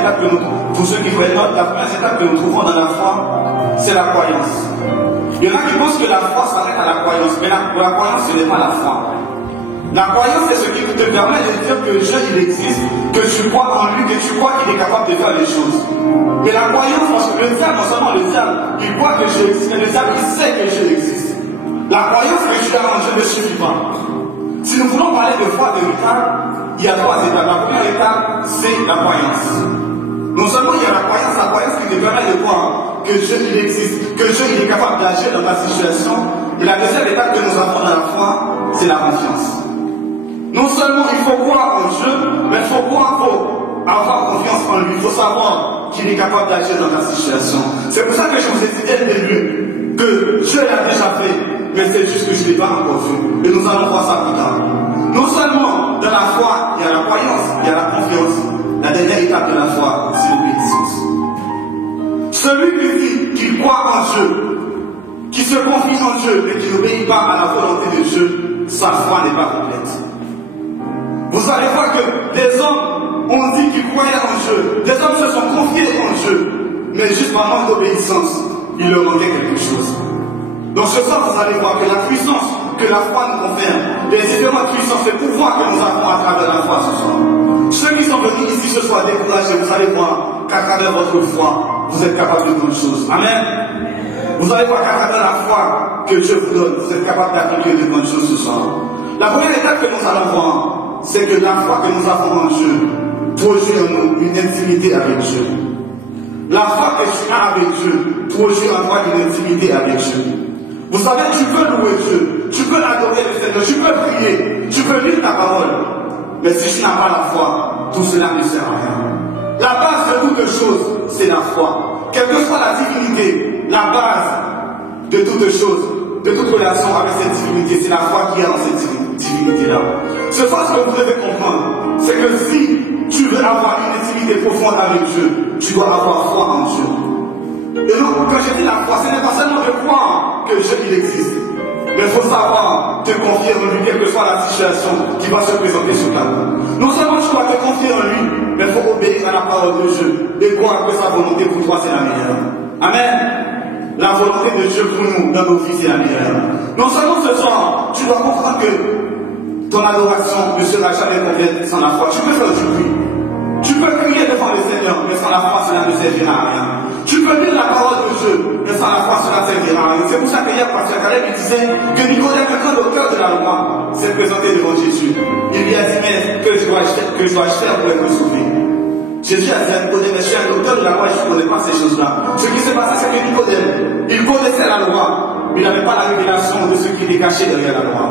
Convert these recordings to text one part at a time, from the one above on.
étape que nous, pour ceux qui croient, la première étape que nous trouvons dans la foi, c'est la croyance. Il y en a qui pensent que la foi s'arrête à la croyance, mais la croyance, ce n'est pas la foi. La croyance, c'est ce qui te permet de dire que Dieu, il existe, que tu crois en lui, que tu crois qu'il est capable de faire les choses. Mais la croyance, parce que le diable, non seulement le diable, il croit que Dieu existe, mais le diable, il sait que Dieu existe. La croyance que tu as en Dieu ne suffit pas. Si nous voulons parler de foi véritable, il y a trois étapes. La première étape, c'est la croyance. Non seulement il y a la croyance qui te permet de croire que Dieu, il existe, que Dieu, il est capable d'agir dans ta situation. Et la deuxième étape que nous avons dans la foi, c'est la confiance. Non seulement il faut croire en Dieu, mais il faut avoir confiance en lui. Il faut savoir qu'il est capable d'agir dans ta situation. C'est pour ça que je vous ai dit dès le début que Dieu l'a déjà fait, mais c'est juste que je ne l'ai pas encore vu. Et nous allons voir ça plus tard. Non seulement dans la foi, il y a la croyance, il y a la confiance. La dernière étape de la foi, c'est l'obéissance. Celui qui dit qu'il croit en Dieu, qui se confie en Dieu, mais qui n'obéit pas à la volonté de Dieu, sa foi n'est pas complète. Vous allez voir que les hommes ont dit qu'ils croyaient en Dieu. Les hommes se sont confiés en Dieu. Mais juste par manque d'obéissance, il leur manquait quelque chose. Donc ce soir, vous allez voir que la puissance que la foi nous confère, les différentes puissances, les pouvoirs que nous avons à travers la foi ce soir. Ceux qui sont venus ici ce soir découragés, vous allez voir qu'à travers votre foi, vous êtes capable de grandes choses. Amen. Vous allez voir qu'à travers la foi que Dieu vous donne, vous êtes capable d'accomplir de grandes choses ce soir. La première étape que nous allons voir, c'est que la foi que nous avons en Dieu produit en nous une intimité avec Dieu. La foi que tu as avec Dieu produit en toi une intimité avec Dieu. Vous savez, tu peux louer Dieu, tu peux adorer le Seigneur, tu peux prier, tu peux lire ta parole. Mais si tu n'as pas la foi, tout cela ne sert à rien. La base de toute chose, c'est la foi. Quelle que soit la divinité, la base de toute chose, de toute relation avec cette divinité, c'est la foi qui est dans cette divinité-là. Ce soir, ce que vous devez comprendre, c'est que si tu veux avoir une intimité profonde avec Dieu, tu dois avoir foi en Dieu. Et donc, quand je dis la foi, ce n'est pas seulement de croire que Dieu il existe, mais il faut savoir te confier en lui, quelle que soit la situation qui va se présenter sur ta route. Non seulement tu dois te confier en lui, mais il faut obéir à la parole de Dieu et croire que sa volonté pour toi c'est la meilleure. Amen. La volonté de Dieu pour nous dans nos vies c'est la meilleure. Non seulement ce soir, tu dois comprendre que ton adoration ne sera jamais complète sans la foi. Tu peux faire du bruit. Tu peux crier devant le Seigneur, mais sans la foi, cela ne servira à rien. Tu peux lire la parole de Dieu, mais sans la foi, cela ne servira à rien. C'est pour ça qu'hier, Pasteur Caleb disait que Nicodème, quand au cœur de la loi, s'est présenté devant Jésus. Il lui a dit, mais que dois-je faire pour être sauvé? Jésus a dit à Nicodème, mais je suis un docteur de la loi, je ne connais pas ces choses-là. Ce qui s'est passé, c'est que Nicodème, il connaissait la loi, mais il n'avait pas la révélation de ce qui était caché derrière la loi.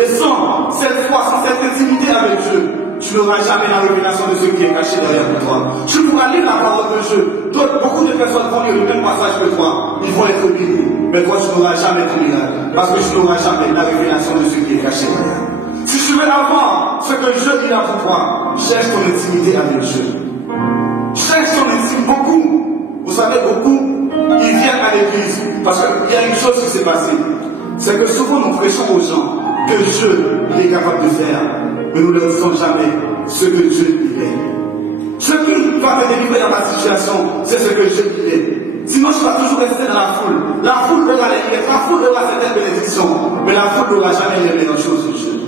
Et sans cette foi, sans cette intimité avec Dieu, tu n'auras jamais la révélation de ce qui est caché derrière toi. Tu pourras lire la parole de Dieu. Beaucoup de personnes vont lire le même passage que toi. Ils vont être bénis. Mais toi, tu n'auras jamais ton miracle. Parce que tu n'auras jamais la révélation de ce qui est caché derrière. Si tu veux avoir ce que Dieu dit là pour toi, cherche ton intimité avec Dieu. Cherche ton intimité. Beaucoup, vous savez, beaucoup, ils viennent à l'église. Parce qu'il y a une chose qui s'est passée. C'est que souvent nous prêchons aux gens que Dieu est capable de faire. Mais nous ne leur disons jamais ce que Dieu est. Ce qui va te délivrer dans ta situation, c'est ce que Dieu est. Sinon, tu vas toujours rester dans la foule. La foule aura les miracles, la foule aura certaines bénédictions, mais la foule n'aura jamais les meilleures choses de Dieu.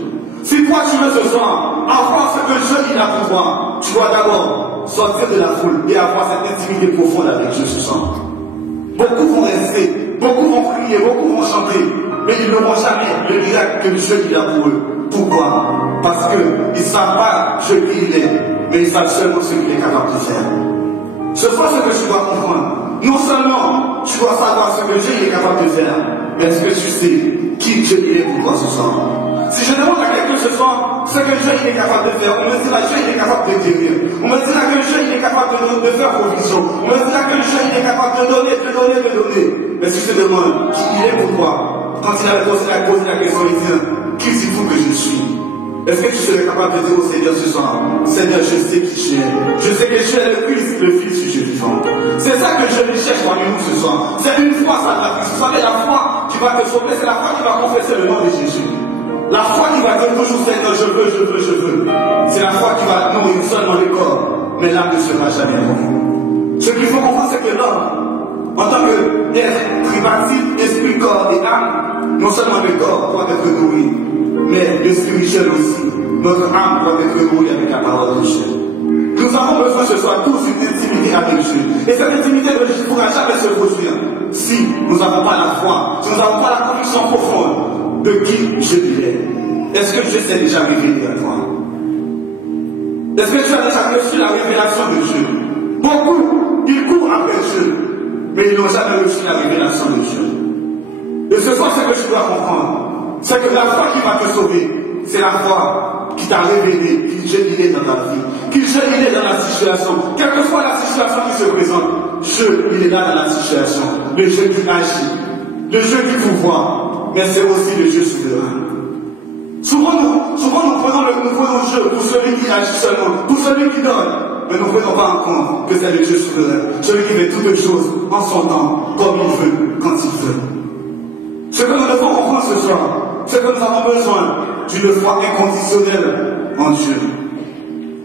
Si toi tu veux ce soir avoir ce que Dieu il a pour toi, tu dois d'abord sortir de la foule et avoir cette intimité profonde avec Dieu ce soir. Beaucoup vont rester, beaucoup vont prier, beaucoup vont chanter, mais ils n'auront jamais le miracle que Dieu il a pour eux. Pourquoi? Parce qu'ils ne savent pas Dieu qui il est, mais ils savent seulement ce qu'il est capable de faire. Ce soir, ce que tu dois comprendre, non seulement tu dois savoir ce que Dieu il est capable de faire, mais est-ce que tu sais qui Dieu il est pour toi ce soir? Si je demande à quelqu'un ce soir ce que Dieu il est capable de faire, on me dira que Dieu il est capable de guérir, on me dira que Dieu il est capable de faire provision, on me dira que Dieu il est capable de donner. Mais si je te demande qui il est pour toi, quand il avait posé la question, il dit qui dis-tu que je suis? Est-ce que tu serais capable de dire au Seigneur ce soir, Seigneur, je sais qui tu es. Je sais que tu es le Fils du Dieu vivant. C'est ça que je cherche parmi nous ce soir. C'est une foi salvatrice. Vous savez, la foi qui va te sauver, c'est la foi qui va confesser le nom de Jésus. La foi qui va dire toujours Seigneur, je veux. C'est la foi qui va nourrir seulement le corps, mais l'âme ne sera jamais morte. Ce qu'il faut comprendre, c'est que l'homme, en tant qu'être tripartite, esprit, corps et âme, non seulement le corps doit être nourri, mais le spirituel aussi. Notre âme doit être nourrie avec la parole de Dieu. Nous avons besoin ce soir tous d'une intimité avec Dieu. Et cette intimité ne pourra jamais se produire si nous n'avons pas la foi, si nous n'avons pas la conviction profonde de qui Dieu est. Est-ce que Dieu s'est déjà révélé à toi? Est-ce que tu as déjà reçu la révélation de Dieu? Beaucoup, ils courent après Dieu, mais ils n'ont jamais reçu la révélation de Dieu. Et ce soir, ce que tu dois comprendre, c'est que la foi qui va te sauver, c'est la foi qui t'a révélé qu'il est dans ta vie, qu'il est dans la situation. Quelle que soit la situation qui se présente, Dieu, il est là dans la situation. Le Dieu qui agit, le Dieu qui vous voit, mais c'est aussi le Dieu souverain. Souvent nous prenons Dieu pour celui qui agit seulement, pour celui qui donne, mais nous ne prenons pas en compte que c'est le Dieu souverain, celui qui fait toutes les choses en son temps, comme il veut, quand il veut. Ce que nous devons comprendre ce soir, c'est que nous avons besoin d'une foi inconditionnelle en Dieu.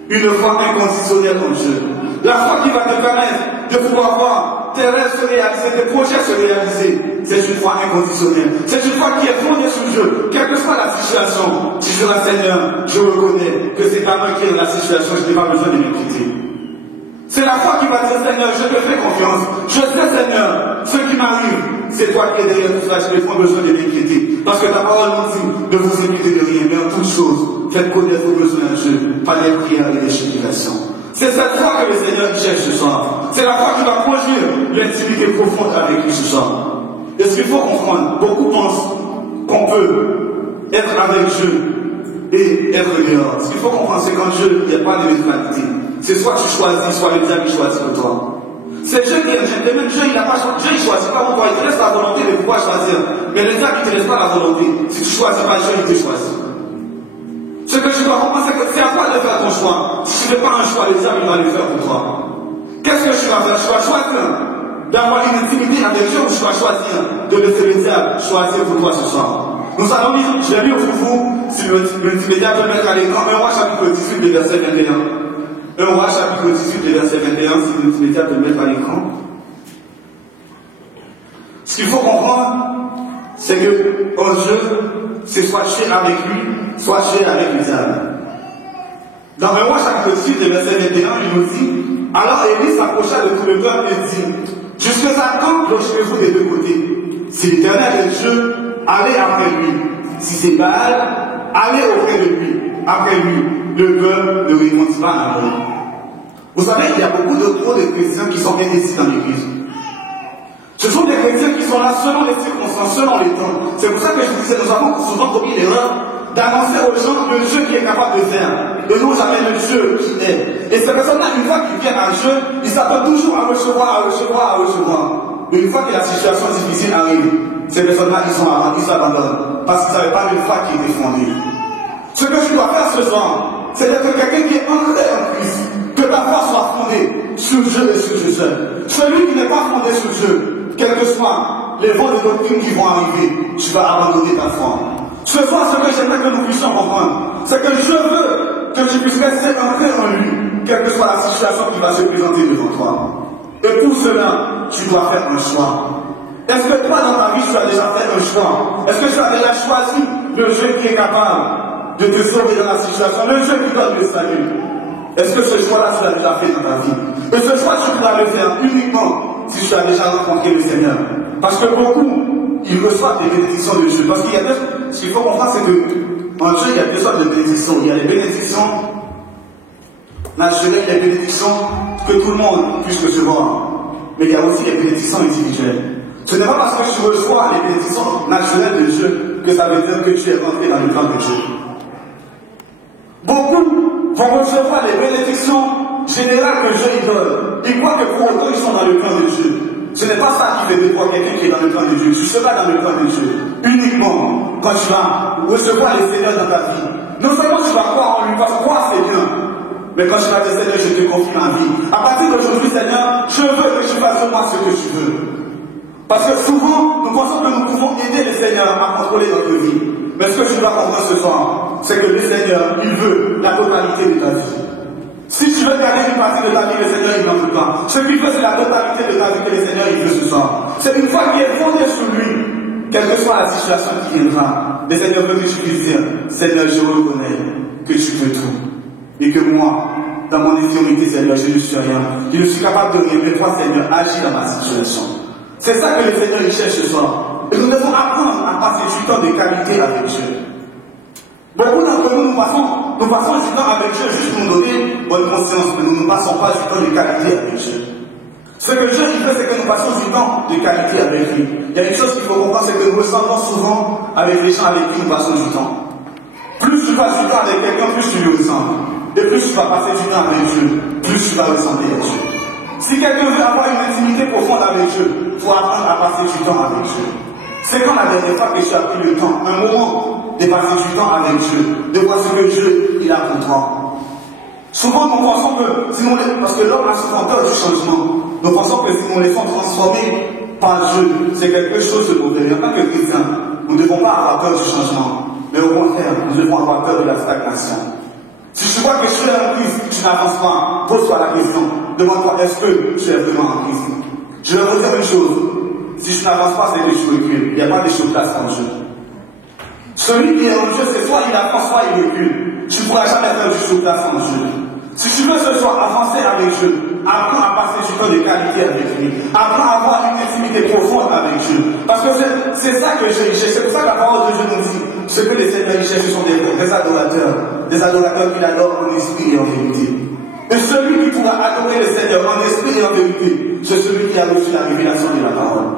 Une foi inconditionnelle en Dieu. La foi qui va te permettre de pouvoir voir tes rêves se réaliser, tes projets se réaliser. C'est une foi inconditionnelle. C'est une foi qui est fondée sur Dieu. Quelle que soit la situation, si je dis Seigneur, je reconnais que c'est pas moi qui est dans la situation, je n'ai pas besoin de m'inquiéter. C'est la foi qui va dire Seigneur, je te fais confiance. Je sais Seigneur, ce qui m'arrive, c'est toi qui es derrière tout ça, je n'ai pas besoin de m'inquiéter. Parce que ta parole nous dit de vous inquiéter de rien, mais en toutes choses, faites connaître vos besoins à Dieu par les prières et les supplications. C'est cette foi que le Seigneur cherche ce soir. C'est la foi qui va produire l'intimité profonde avec lui ce soir. Et ce qu'il faut comprendre, beaucoup pensent qu'on peut être avec Dieu et être dehors. Ce qu'il faut comprendre, c'est qu'en Dieu, il n'y a pas de neutralité. C'est soit tu choisis, soit le diable choisit pour toi. C'est Dieu qui est gentleman. Dieu, il n'a pas choisi. Dieu, il ne choisit pas pour toi. Il te laisse la volonté de pouvoir choisir. Mais le diable, il ne te laisse pas la volonté. Si tu ne choisis pas Dieu, il te choisit. Ce que tu dois comprendre, c'est que c'est à toi de faire ton choix. Si tu ne fais pas un choix, le diable, il va le faire pour toi. Qu'est-ce que tu vas faire? Tu vas choisir d'avoir une intimité avec Dieu ou tu vas choisir de laisser le diable choisir pour toi ce soir? Nous allons lire, je l'ai lu au foufou, si multimédia peut mettre à l'écran, 1 Roi chapitre 18, le verset 21. 1 Roi chapitre 18, le verset 21, si le multimédia peut mettre à l'écran. Ce qu'il faut comprendre, c'est que en Dieu, c'est soit tu es avec lui, soit tu es avec le diable. Dans 1 Roi chapitre 18, le verset 21, il nous dit, alors Élie s'approcha de tout le peuple et dit, jusque à quand clocherez-vous des deux côtés? Si l'Éternel est Dieu, allez après lui. Si c'est Baal, allez auprès de lui. Après lui, le peuple ne répondit pas à lui. Vous savez, il y a beaucoup de chrétiens qui sont indécis dans l'église. Ce sont des chrétiens qui sont là selon les circonstances, selon les temps. C'est pour ça que je disais, nous avons souvent commis l'erreur d'annoncer aux gens le Dieu qui est capable de faire. Et nous, jamais le Dieu qui est. Et ces personnes-là, une fois qu'ils viennent à Dieu, ils s'attendent toujours à recevoir. Mais une fois que la situation difficile arrive, ces personnes-là, ils abandonnent. Parce qu'ils n'avaient pas une foi qui était fondée. Ce que tu dois faire ce soir, c'est d'être quelqu'un qui est ancré en Christ. Que ta foi soit fondée sur Dieu et sur Dieu seul. Celui qui n'est pas fondé sur Dieu, quels que soient les vents de doctrine qui vont arriver, tu vas abandonner ta foi. Ce soir, ce que j'aimerais que nous puissions comprendre, c'est que je veux que tu puisses rester ancré en lui, quelle que soit la situation qui va se présenter devant toi. Et pour cela, tu dois faire un choix. Est-ce que toi, dans ta vie, tu as déjà fait un choix? Est-ce que tu as déjà choisi le Dieu qui est capable de te sauver dans la situation, le Dieu qui donne le salut? Est-ce que ce choix-là, tu l'as déjà fait dans ta vie? Et ce choix, tu dois le faire uniquement si tu as déjà rencontré le Seigneur. Parce que beaucoup, ils reçoivent des bénédictions de Dieu. Parce qu'il y a deux, ce qu'il faut comprendre, c'est que en Dieu, il y a deux sortes de bénédictions. Il y a les bénédictions naturelles, les bénédictions que tout le monde puisse recevoir. Mais il y a aussi les bénédictions individuelles. Ce n'est pas parce que tu reçois les bénédictions naturelles de Dieu que ça veut dire que tu es rentré dans le plan de Dieu. Beaucoup vont recevoir les bénédictions générales que Dieu lui donne. Ils croient que pour autant ils sont dans le plan de Dieu. Ce n'est pas ça qui fait de toi quelqu'un qui est dans le plan de Dieu. Tu seras dans le plan de Dieu uniquement quand tu vas recevoir les Seigneurs dans ta vie. Non seulement tu vas croire en lui, parce que croire c'est bien. Mais quand tu vas dire Seigneur, je te confie ma vie. À partir d'aujourd'hui, Seigneur, je veux que tu fasses de moi ce que tu veux. Parce que souvent, nous pensons que nous pouvons aider le Seigneur à contrôler notre vie. Mais ce que tu dois comprendre ce soir, c'est que le Seigneur, il veut la totalité de ta vie. Si tu veux garder une partie de ta vie, le Seigneur, il n'en veut pas. Ce qu'il veut, c'est la totalité de ta vie que le Seigneur, il veut ce soir. C'est une foi qui est fondée sur lui, quelle que soit la situation qui viendra. Le Seigneur veut que tu puisses dire, Seigneur, je reconnais que tu peux tout. Et que moi, dans mon infirmité, Seigneur, je ne suis rien. Je ne suis capable de rien, mais toi, Seigneur, agis dans ma situation. C'est ça que le Seigneur, il cherche ce soir. Et nous devons apprendre à passer du temps de qualité avec Dieu. Beaucoup d'entre nous, nous passons du temps avec Dieu juste pour nous donner bonne conscience, mais nous ne passons pas du temps de qualité avec Dieu. Ce que Dieu il veut, c'est que nous passions du temps de qualité avec lui. Il y a une chose qu'il faut comprendre, c'est que nous ressentons souvent avec les gens avec qui nous passons du temps. Plus tu passes du temps avec quelqu'un, plus tu le ressens. Et plus tu vas passer du temps avec Dieu, plus tu vas ressentir Dieu. Si quelqu'un veut avoir une intimité profonde avec Dieu, il faut apprendre à passer du temps avec Dieu. C'est quand la dernière fois que tu as pris le temps, un moment, de passer du temps avec Dieu, de voir ce que Dieu il a pour toi. Souvent nous pensons que, si nous, parce que l'homme a souvent peur du changement, nous pensons que si nous les laissons transformer par Dieu, c'est quelque chose de mauvais. En tant que chrétien, nous ne devons pas avoir peur du changement, mais au contraire, nous devons avoir peur de la stagnation. Si tu vois que tu es en Christ, tu n'avances pas, pose-toi la question, demande-toi, est-ce que tu es vraiment en Christ? Je vais vous dire une chose, si tu n'avances pas, c'est que tu recules. Il n'y a pas de place en Dieu. Celui qui est en Dieu, c'est soit il avance, soit il recule. Tu ne pourras jamais faire du place en Dieu. Si tu veux ce soir avancer avec Dieu, apprends à passer du temps de qualité avec lui. Apprends à avoir une intimité profonde avec Dieu. Parce que c'est ça que j'ai cherché. C'est pour ça que la parole de Dieu nous dit, ce que les Seigneurs cherchent sont des adorateurs qui l'adorent en esprit et en vérité. Et celui qui pourra adorer le Seigneur en esprit et en vérité, c'est celui qui a reçu la révélation de la parole.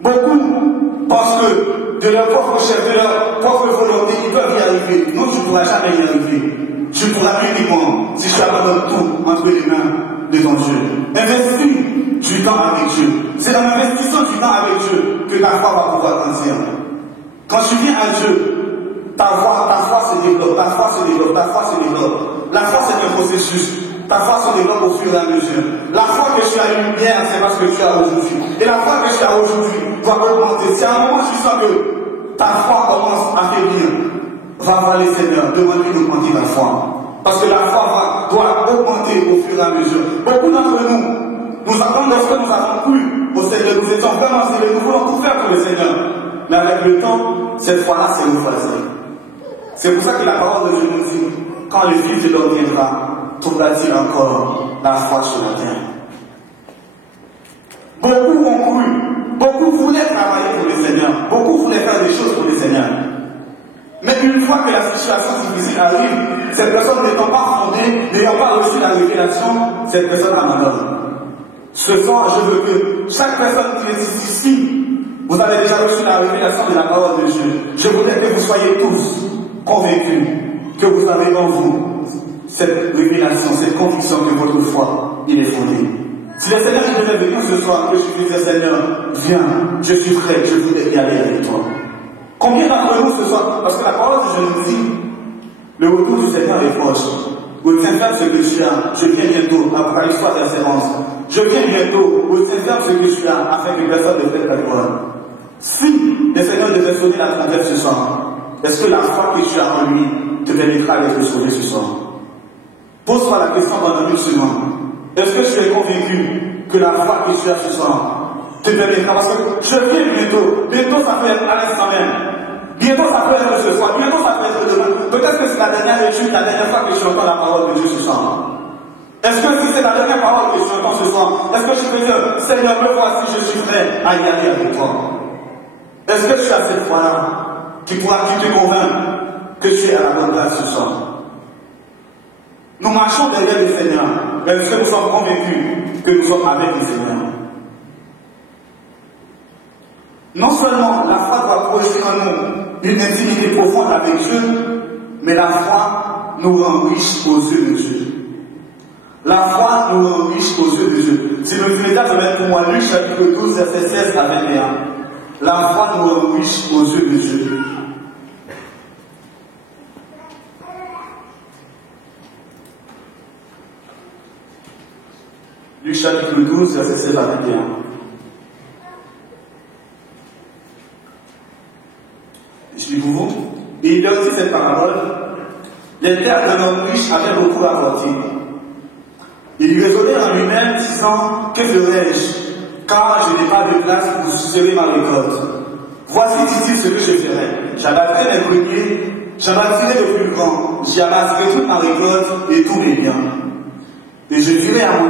Beaucoup pensent que de leur propre chef, de leur propre volonté, ils peuvent y arriver. Non, tu ne pourras jamais y arriver. Tu pourras uniquement si tu abandonnes tout entre les mains de ton Dieu. Investis du temps avec Dieu. C'est dans l'investissement du temps avec Dieu que ta foi va pouvoir grandir. Quand tu viens à Dieu, ta foi se développe, ta foi se développe, ta foi se développe. La foi c'est un processus. Ta foi se développe au fur et à mesure. La foi que tu as eue hier, c'est parce que tu as aujourd'hui. Et la foi que tu as aujourd'hui va augmenter. Si à un moment tu sens que ta foi commence à faiblir, va voir les Seigneurs, demande-lui d'augmenter ta foi. Parce que la foi doit augmenter au fur et à mesure. Beaucoup d'entre nous attendons lorsque nous avons cru au Seigneur, nous étions vraiment sérieux, nous voulons tout faire pour le Seigneur. Mais avec le temps, cette foi-là, c'est une fois. C'est pour ça que la parole de Dieu nous dit, quand le Fils de l'homme viendra, trouveras-tu encore la foi sur la terre? Beaucoup ont cru, beaucoup voulaient travailler pour le Seigneur, beaucoup voulaient faire des choses pour le Seigneur. Mais une fois que la situation difficile arrive, cette personne n'étant pas fondée, n'ayant pas reçu la révélation, cette personne abandonne. Ce soir, je veux que chaque personne qui est ici, vous avez déjà reçu la révélation de la parole de Dieu. Je voudrais que vous soyez tous convaincus que vous avez en vous cette révélation, cette conviction que votre foi, il est fondé. Si le Seigneur devait venir ce soir, que je puisse dire, Seigneur, viens, je suis prêt, je voudrais y aller avec toi. Combien d'entre nous ce soir, parce que la parole de Dieu nous dit, le retour du Seigneur est proche. Retiens faire ce que tu as, je viens bientôt, Apocalypse 3, verset 11. Je viens bientôt, retiens faire ce que tu as, afin que personne ne fasse ta gloire. Si le Seigneur devait sonner la trompette ce soir, est-ce que la foi que tu as en lui te permettra d'être sauvé ce soir? Pose-toi la question pendant une seconde. Est-ce que tu es convaincu que la foi que tu as ce soir te permettra? Parce que je viens bientôt. Bientôt ça peut être à l'instant même. Bientôt ça peut être ce soir. Bientôt ça peut être demain. Peut-être que c'est la dernière étude, la dernière fois que tu entends la parole de Dieu ce soir. Est-ce que si c'est la dernière parole que tu entends ce soir, est-ce que tu peux dire, Seigneur, me voici, je suis prêt à y aller avec toi? Est-ce que tu as cette foi-là qui te convainc que tu es à la bonne place ce soir? Nous marchons derrière le Seigneur, mais est-ce que nous sommes convaincus que nous sommes avec le Seigneur? Non seulement la foi doit produire en nous une intimité profonde avec Dieu, mais la foi nous rend riches aux yeux de Dieu. La foi nous rend riches aux yeux de Dieu. Si le Seigneur te met pour moi, Luc chapitre 12, verset 16 à 21. La foi nous rend riches aux yeux de Dieu. Luc chapitre 12, verset 16 à 21. Je suis pour vous. Et il a aussi cette parabole. Les terres d'un homme riche avaient beaucoup à apporter. Il raisonnait en lui-même, disant, que ferai-je, car je n'ai pas de place pour semer ma récolte. Voici, dit-il, ce que je ferai. J'abattrai mes greniers, j'abattirai le plus grand, j'y abattrai toute ma récolte et tous mes biens. Et je dirai à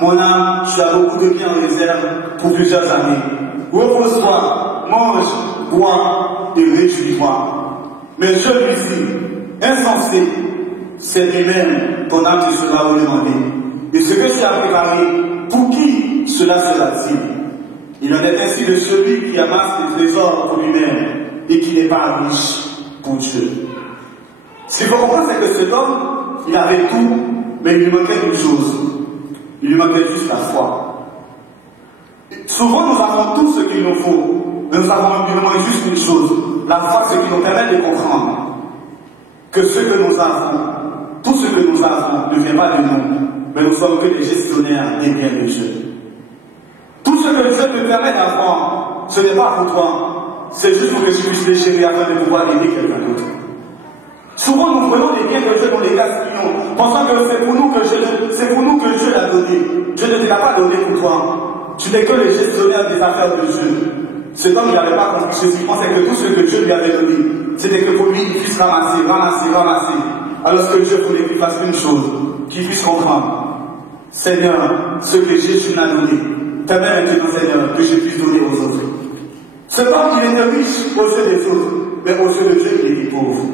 mon âme, tu as beaucoup de biens en réserve pour plusieurs années. Repose-toi, mange, bois et réjouis-toi. Mais je lui dis, insensé, c'est lui-même ton âme qui sera redemandée. Et ce que tu as préparé, pour qui cela sera-t-il? Il en est ainsi de celui qui amasse des trésors pour lui-même et qui n'est pas riche pour Dieu. Ce qu'il faut comprendre, c'est que cet homme, il avait tout, mais il lui manquait une chose. Il lui manquait juste la foi. Souvent, nous avons tout ce qu'il nous faut, mais il nous manque juste une chose. La foi, c'est qui nous permet de comprendre que ce que nous avons, tout ce que nous avons ne vient pas de nous, mais nous sommes que les gestionnaires des biens de Dieu. Tout ce que Dieu te permet d'avoir, ce n'est pas pour toi, c'est juste pour que tu puisses les gérer afin de pouvoir aider quelqu'un d'autre. Souvent, nous prenons les biens de Dieu dans les gaspillons, pensant que c'est pour nous que Dieu l'a donné. Dieu ne te l'a pas donné pour toi. Tu n'es que le gestionnaire des affaires de Dieu. Cet homme, il n'avait pas compris ceci. Il pensait que tout ce que Dieu lui avait donné, c'était que pour lui, il puisse ramasser. Alors que Dieu voulait qu'il fasse une chose, qu'il puisse comprendre. Seigneur, ce que Jésus m'a donné, permets maintenant, Seigneur, que je puisse donner aux autres. Cet homme, il était riche aux yeux des autres, mais aux yeux de Dieu, il était pauvre.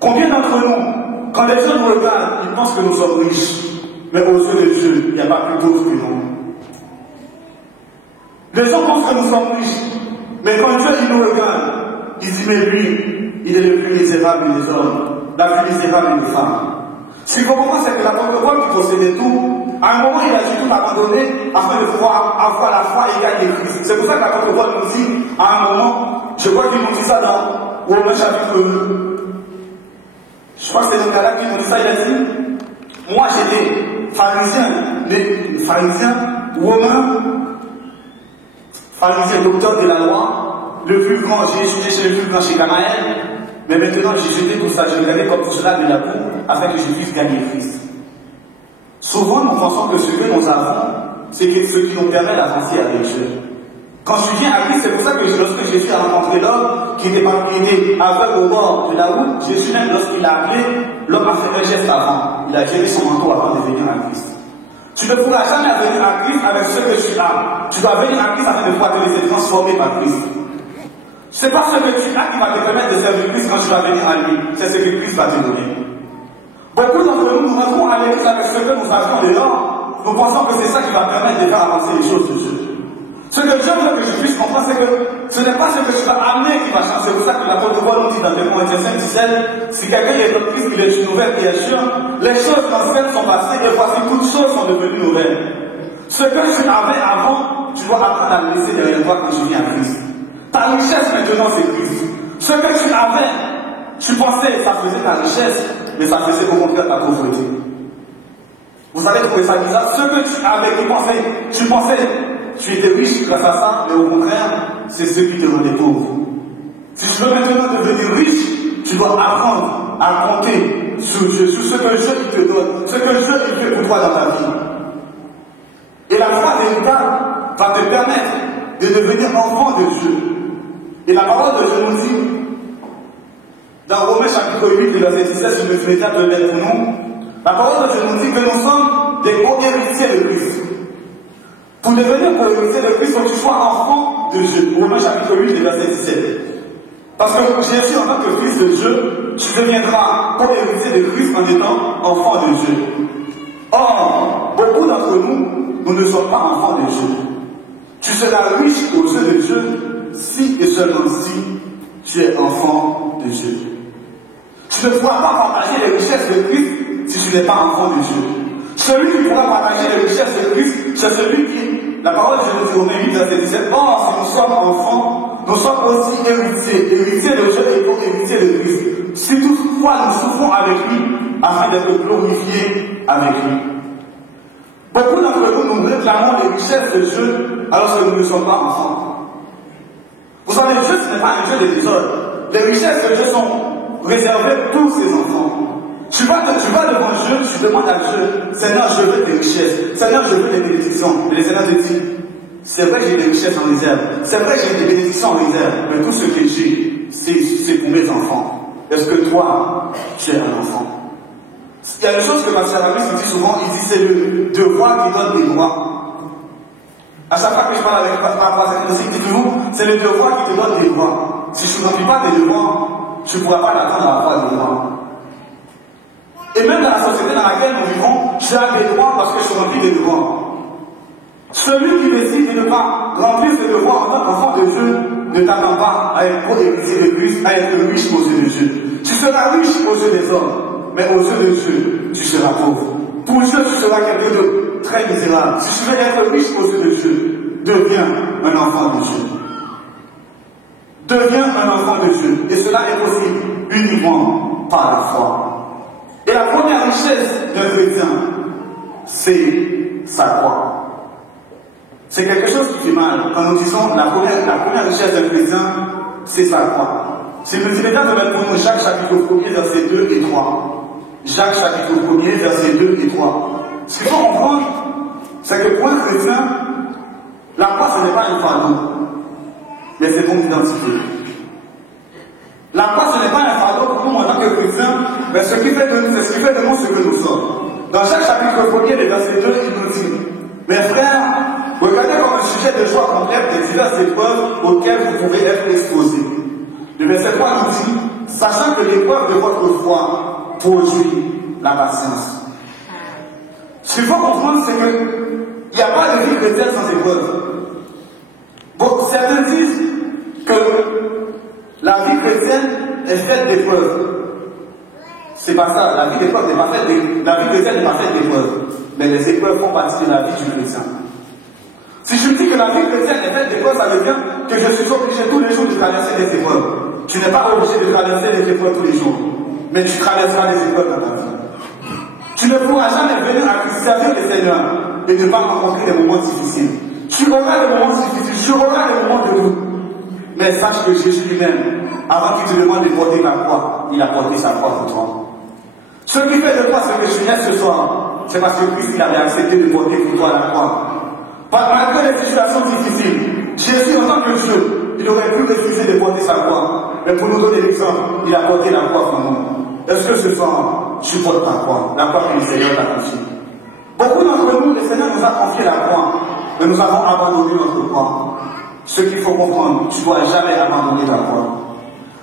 Combien d'entre nous, quand les gens nous regardent, ils pensent que nous sommes riches, mais aux yeux de Dieu, il n'y a pas plus pauvre que nous. Les gens pensent que nous sommes riches, mais quand Dieu il nous regarde, il dit, mais lui, il est le plus misérable des hommes, la plus misérable des femmes. Ce qu'il faut comprendre, c'est que l'apôtre Paul qui possédait tout, à un moment il a dû tout abandonner afin de pouvoir avoir la foi et gagner Christ. C'est pour ça que l'apôtre Paul nous dit, à un moment, je crois qu'il nous dit ça dans Romains chapitre 2. Je crois que c'est le gars qui nous dit ça, il a dit, moi j'étais pharisien, pharisien, docteur de la loi, le plus grand, j'ai étudié chez le plus grand chez Gamaël, mais maintenant j'ai jeté tout ça, je regardais comme tout cela de la boue, afin que je puisse gagner Christ. Souvent nous pensons que ce que nous avons, c'est ce qui nous permet d'avancer avec Dieu. Quand je viens à Christ, c'est pour ça que lorsque Jésus a rencontré l'homme qui était aveugle au bord de la route, Jésus même lorsqu'il l'a appelé, l'homme a fait un geste avant. Il a géré son manteau avant de venir à Christ. Tu ne pourras jamais venir à Christ avec ce que tu as. Tu dois venir à Christ afin de pouvoir te laisser transformer par Christ. C'est pas ce que tu as qui va te permettre de servir Christ quand tu vas venir à lui. C'est ce que Christ va te donner. Beaucoup d'entre nous, nous rentrons à l'église avec ce que nous avons dehors. Nous pensons que c'est ça qui va permettre de faire avancer les choses de Dieu. Ce que Dieu veut que je puisse comprendre, c'est que ce n'est pas ce que tu vas amener qui va changer. C'est pour ça que l'apôtre Paul nous dit dans 2 Corinthiens 5, 17, si quelqu'un est dans Christ, il est une nouvelle création, les choses anciennes sont passées et voici toutes choses sont devenues nouvelles. Ce que tu avais avant, tu dois apprendre à le laisser derrière toi quand tu viens à Christ. Ta richesse maintenant, c'est Christ. Ce que tu avais, tu pensais que ça faisait ta richesse, mais ça faisait au contraire ta pauvreté. Vous allez trouver ça bizarre. Ce que tu avais, tu pensais, tu étais riche grâce à ça, mais au contraire, c'est ce qui te rendait pauvre. Si tu veux maintenant devenir riche, tu dois apprendre à compter sur Dieu, sur ce que Dieu te donne, ce que Dieu fait pour toi dans ta vie. Et la foi véritable va te permettre de devenir enfant de Dieu. Et la parole de Dieu nous dit, dans Romains chapitre 8, verset 17, si je me souviens de mettre pour nous, la parole de Dieu nous dit que nous sommes des co-héritiers de Christ. Pour devenir co-héritier de Christ, il faut que tu sois enfant de Dieu. Romains chapitre 8, verset 17. Parce que Jésus, en tant que fils de Dieu, tu deviendras co-héritier de Christ en étant enfant de Dieu. Or, beaucoup d'entre nous, nous ne sommes pas enfants de Dieu. Tu seras riche aux yeux de Dieu si et seulement si tu es enfant de Dieu. Tu ne pourras pas partager les richesses de Christ si tu n'es pas enfant de Dieu. Celui qui pourra partager les richesses de Christ, c'est celui qui, la parole de Dieu nous dit Romains 8, verset 17, or si nous sommes enfants, nous sommes aussi héritiers de Dieu et co-héritiers de Christ. Si toutefois nous souffrons avec lui, afin d'être glorifiés avec lui. Beaucoup d'entre nous, nous réclamons les richesses de Dieu alors que nous ne sommes pas enfants. Vous savez, Dieu, ce n'est pas un Dieu des désordres. Les richesses de Dieu sont réservé tous ses enfants. Tu vas devant Dieu, tu demandes à Dieu, Seigneur, je veux des richesses, Seigneur, je veux des bénédictions. Et le Seigneur te dit, c'est vrai que j'ai des richesses en réserve, c'est vrai que j'ai des bénédictions en réserve, mais tout ce que j'ai, c'est pour mes enfants. Est-ce que toi, tu es un enfant? Il y a des choses que Pasteur Rabis dit souvent, il dit c'est le devoir qui donne des droits. À chaque fois que je parle avec Pasteur Rabis, il dit toujours, c'est le devoir qui te donne des droits. Si tu ne remplis pas tes devoirs, tu ne pourras pas l'attendre à avoir des droits. Et même dans la société dans laquelle nous vivons, tu as des droits parce que je remplis des devoirs. Celui qui décide de ne pas remplir ses devoirs en tant qu'enfant de Dieu ne t'attend pas à être pro-héritier de Christ, à être riche aux yeux de Dieu. Tu seras riche aux yeux des hommes, mais aux yeux de Dieu, tu seras pauvre. Pour Dieu, tu seras quelqu'un de très misérable. Si tu veux être riche aux yeux de Dieu, deviens un enfant de Dieu. Deviens un enfant de Dieu. Et cela est possible uniquement par la foi. Et la première richesse d'un chrétien, c'est sa croix. C'est quelque chose qui fait mal. Quand nous disons la première richesse d'un chrétien, c'est sa croix. C'est le déjà de mettre pour nous Jacques chapitre 1er, versets 2 et 3. Jacques chapitre 1er, versets 2 et 3. Ce qu'il faut comprendre, c'est que pour un chrétien, la croix, ce n'est pas un fardeau, mais c'est ton identité. La croix, ce n'est pas un fardeau pour nous en tant que chrétiens, mais ce qui fait de nous, c'est ce qui fait de nous ce que nous sommes. Dans Jacques chapitre 1er, verset 2, il nous dit, mes frères, regardez comme un sujet de joie complète des diverses épreuves auxquelles vous pouvez être exposés. Le verset 3 nous dit, sachant que l'épreuve de votre foi produit la patience. Ce qu'il faut comprendre, c'est qu'il n'y a pas de vie chrétienne sans épreuve. Bon, certains disent que la vie chrétienne est faite d'épreuves. C'est pas ça, la vie d'épreuve n'est pas faite la vie chrétienne n'est pas faite d'épreuves. Mais les épreuves font partie de la vie du chrétien. Si je dis que la vie chrétienne est faite d'épreuves, ça veut dire que je suis obligé tous les jours de traverser des épreuves. Tu n'es pas obligé de traverser les épreuves tous les jours, mais tu traverseras les épreuves dans ta vie. Tu ne pourras jamais venir à servir le Seigneur et ne pas rencontrer des moments difficiles. Tu auras des moments difficiles, tu auras des moments de doute. Mais sache que Jésus lui-même, avant qu'il te demande de porter ta croix, il a porté sa croix pour toi. Ce qui fait de toi ce que tu es ce soir, c'est parce que Christ il avait accepté de porter pour toi la croix. Malgré les situations difficiles, Jésus en tant que Dieu, il aurait pu refuser de porter sa croix. Mais pour nous donner l'exemple, il a porté la croix pour nous. Est-ce que ce soir, tu portes ta croix, la croix que le Seigneur t'a confiée? Beaucoup d'entre nous, le Seigneur nous a confié la croix, mais nous avons abandonné notre croix. Ce qu'il faut comprendre, tu ne dois jamais abandonner ta croix.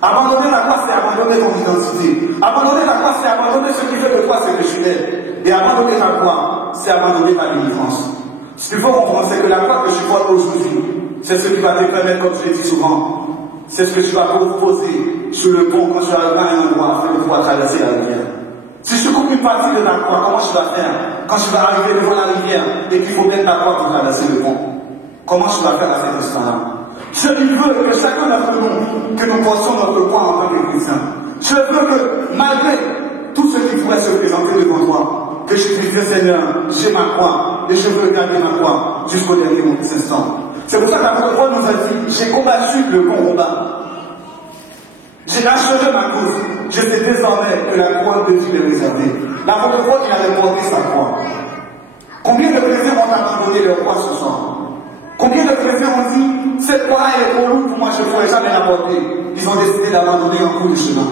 Abandonner la croix, c'est abandonner ton identité. Abandonner la croix, c'est abandonner ce qui fait de toi ce que tu es. Et abandonner ta croix, c'est abandonner ta délivrance. Ce qu'il faut comprendre, c'est que la croix que tu portes aujourd'hui, c'est ce qui va te permettre, comme je l'ai dit souvent, c'est ce que tu vas poser sur le pont quand tu arriveras à un endroit afin de pouvoir traverser la rivière. Si tu coupes une partie de ta croix, comment tu vas faire quand tu vas arriver devant la rivière et qu'il faut mettre ta croix pour traverser le pont? Comment tu vas faire à cet instant-là? Je veux que chacun d'entre nous, que nous portions notre croix en tant que chrétiens. Je veux que, malgré tout ce qui pourrait se présenter devant toi, que je puisse dire, Seigneur, j'ai ma croix, et je veux garder ma croix jusqu'au dernier instant. C'est pour ça que l'apôtre Paul nous a dit, j'ai combattu le bon combat. J'ai achevé ma course. Je sais désormais que la croix de Dieu est réservée. L'apôtre Paul, il avait porté sa croix. Combien de chrétiens ont abandonné leur croix ce soir? Combien de chrétiens ont dit, cette croix est trop lourde pour moi, je ne pourrais jamais la porter. Ils ont décidé d'abandonner en cours de chemin.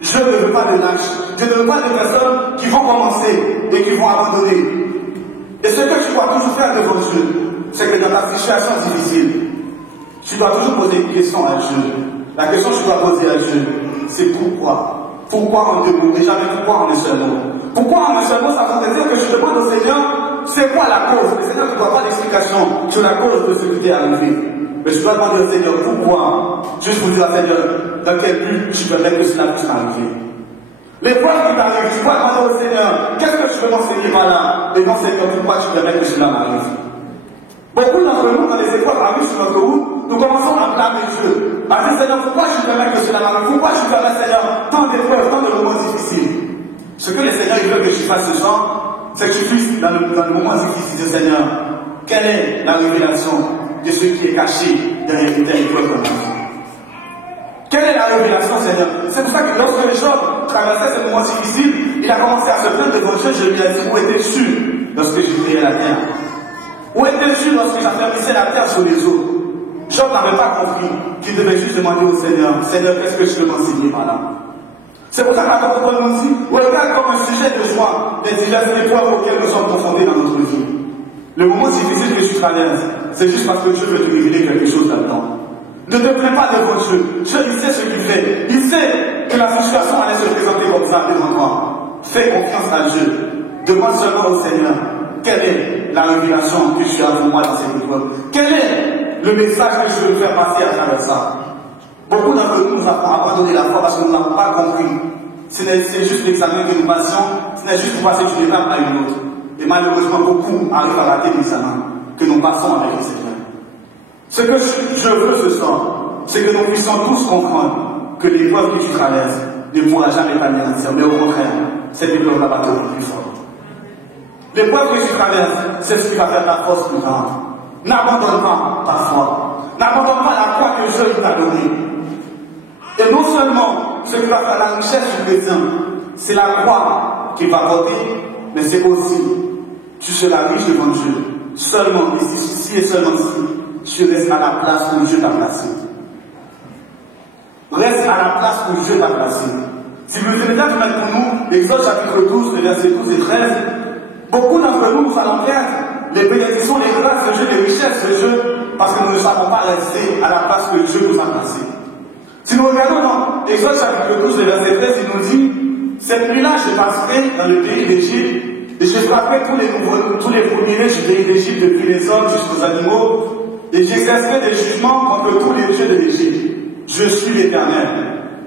Je ne veux pas de lâches. Je ne veux pas de personnes qui vont commencer et qui vont abandonner. Et ce que tu dois toujours faire devant Dieu, c'est que dans ta situation difficile, tu dois toujours poser une question à Dieu. La question que tu dois poser à Dieu, c'est pourquoi? Pourquoi en deux mots? Déjà, mais pourquoi en un seul mot? Pourquoi en un seul mot? Ça veut dire que je demande au Seigneur, c'est quoi la cause? Le Seigneur ne doit pas d'explication sur la cause de ce qui t'est arrivé. Mais je dois demander au Seigneur, pourquoi? Juste pour dire au Seigneur, dans quel but tu permets que cela puisse m'arriver? L'épreuve qui t'arrive, tu dois demander au Seigneur, qu'est-ce que tu veux m'enseigner par là? Et non, Seigneur, pourquoi tu permets que cela m'arrive? Beaucoup d'entre nous, quand les épreuves arrivent sur notre route, nous commençons à blâmer Dieu. À dire, Seigneur, pourquoi tu permets que cela m'arrive? Pourquoi tu permets, Seigneur, tant d'épreuves, tant de moments difficiles? Ce que le Seigneur veut que tu fasses ce soir, c'est que tu puisses, dans le moment difficile, dire, Seigneur, quelle est la révélation de ce qui est caché derrière une telle épreuve comme ça? Quelle est la révélation, Seigneur? C'est pour ça que lorsque Job traversait ce moment difficile, il a commencé à se plaindre devant Dieu. Je lui ai dit, où étais-tu lorsque je créais la terre? Où étais-tu lorsque j'affermissais la terre sur les eaux? Job n'avait pas compris qu'il devait juste demander au Seigneur, Seigneur, qu'est-ce que je peux m'enseigner par là? C'est pour ça que la parole nous dit, regarde comme un sujet de joie des diverses épreuves auxquelles nous sommes confrontés dans notre vie. Le moment difficile que tu traverses, c'est juste parce que Dieu veut te révéler quelque chose là-dedans. Ne te plains pas devant Dieu. Dieu, il sait ce qu'il fait. Il sait que la situation allait se présenter comme ça devant toi. Fais confiance à Dieu. Demande seulement au Seigneur, quelle est la révélation que tu as pour moi dans cette épreuve? Quel est le message que je veux faire passer à travers ça? Beaucoup d'entre nous avons abandonné la foi parce que nous n'avons pas compris. C'est juste l'examen que nous passions, ce n'est juste pour passer d'une étape à une autre. Et malheureusement, beaucoup arrivent à rater l'examen que nous passons avec le Seigneur. Ce que je veux ce soir, c'est que nous puissions tous comprendre que l'épreuve que tu traverses ne pourra jamais t'anéantir, mais au contraire, cette épreuve va te rendre plus fort. L'épreuve que tu traverses, c'est ce qui va faire ta force plus grande. N'abandonne pas ta foi. N'abandonne pas la foi que Dieu t'a donnée. Et non seulement ce qui va faire la richesse du chrétien, c'est la croix qui va voter, mais c'est aussi, tu seras riche devant Dieu. Seulement, si et seulement si tu restes à la place où Dieu t'a placé. Reste à la place où Dieu t'a placé. Si vous venez là, pour nous, Exode chapitre 12, versets 12 et 13, beaucoup d'entre nous, nous allons perdre les bénédictions, les grâces de Dieu, les richesses de Dieu, parce que nous ne savons pas rester à la place que Dieu nous a placée. Si nous regardons dans Exode chapitre 12, verset 13, il nous dit, cette nuit-là, je passerai dans le pays d'Égypte, et je frapperai tous les premiers-nés du pays d'Égypte, depuis les hommes jusqu'aux animaux, et j'exercerai des jugements contre tous les dieux de l'Égypte. Je suis l'Éternel.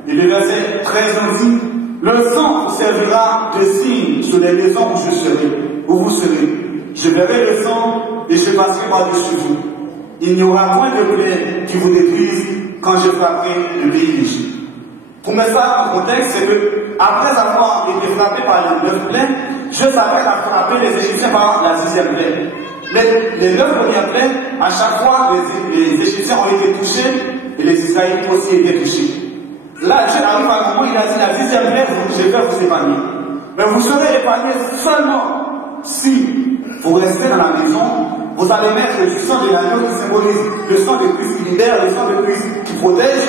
Et le verset 13 nous dit, le sang vous servira de signe sur les maisons où je serai, où vous serez. Je verrai le sang et je passerai par-dessus vous. Il n'y aura point de plaie qui vous détruise quand je frapperai le pays d'Égypte. Pour mettre ça en contexte, c'est que, après avoir été frappé par les 9 plaies, Dieu s'apprête à frapper les Égyptiens par la 6e plaie. Les 9 premières plaies, à chaque fois, les Égyptiens ont été touchés et les Israélites aussi étaient touchés. Là, Dieu arrive à un moment, il a dit la 10e plaie, je vais vous épargner. Mais vous serez épargnés seulement si vous restez dans la maison, vous allez mettre du sang de l'agneau qui symbolise le sang de Christ qui libère, le sang de Christ qui protège.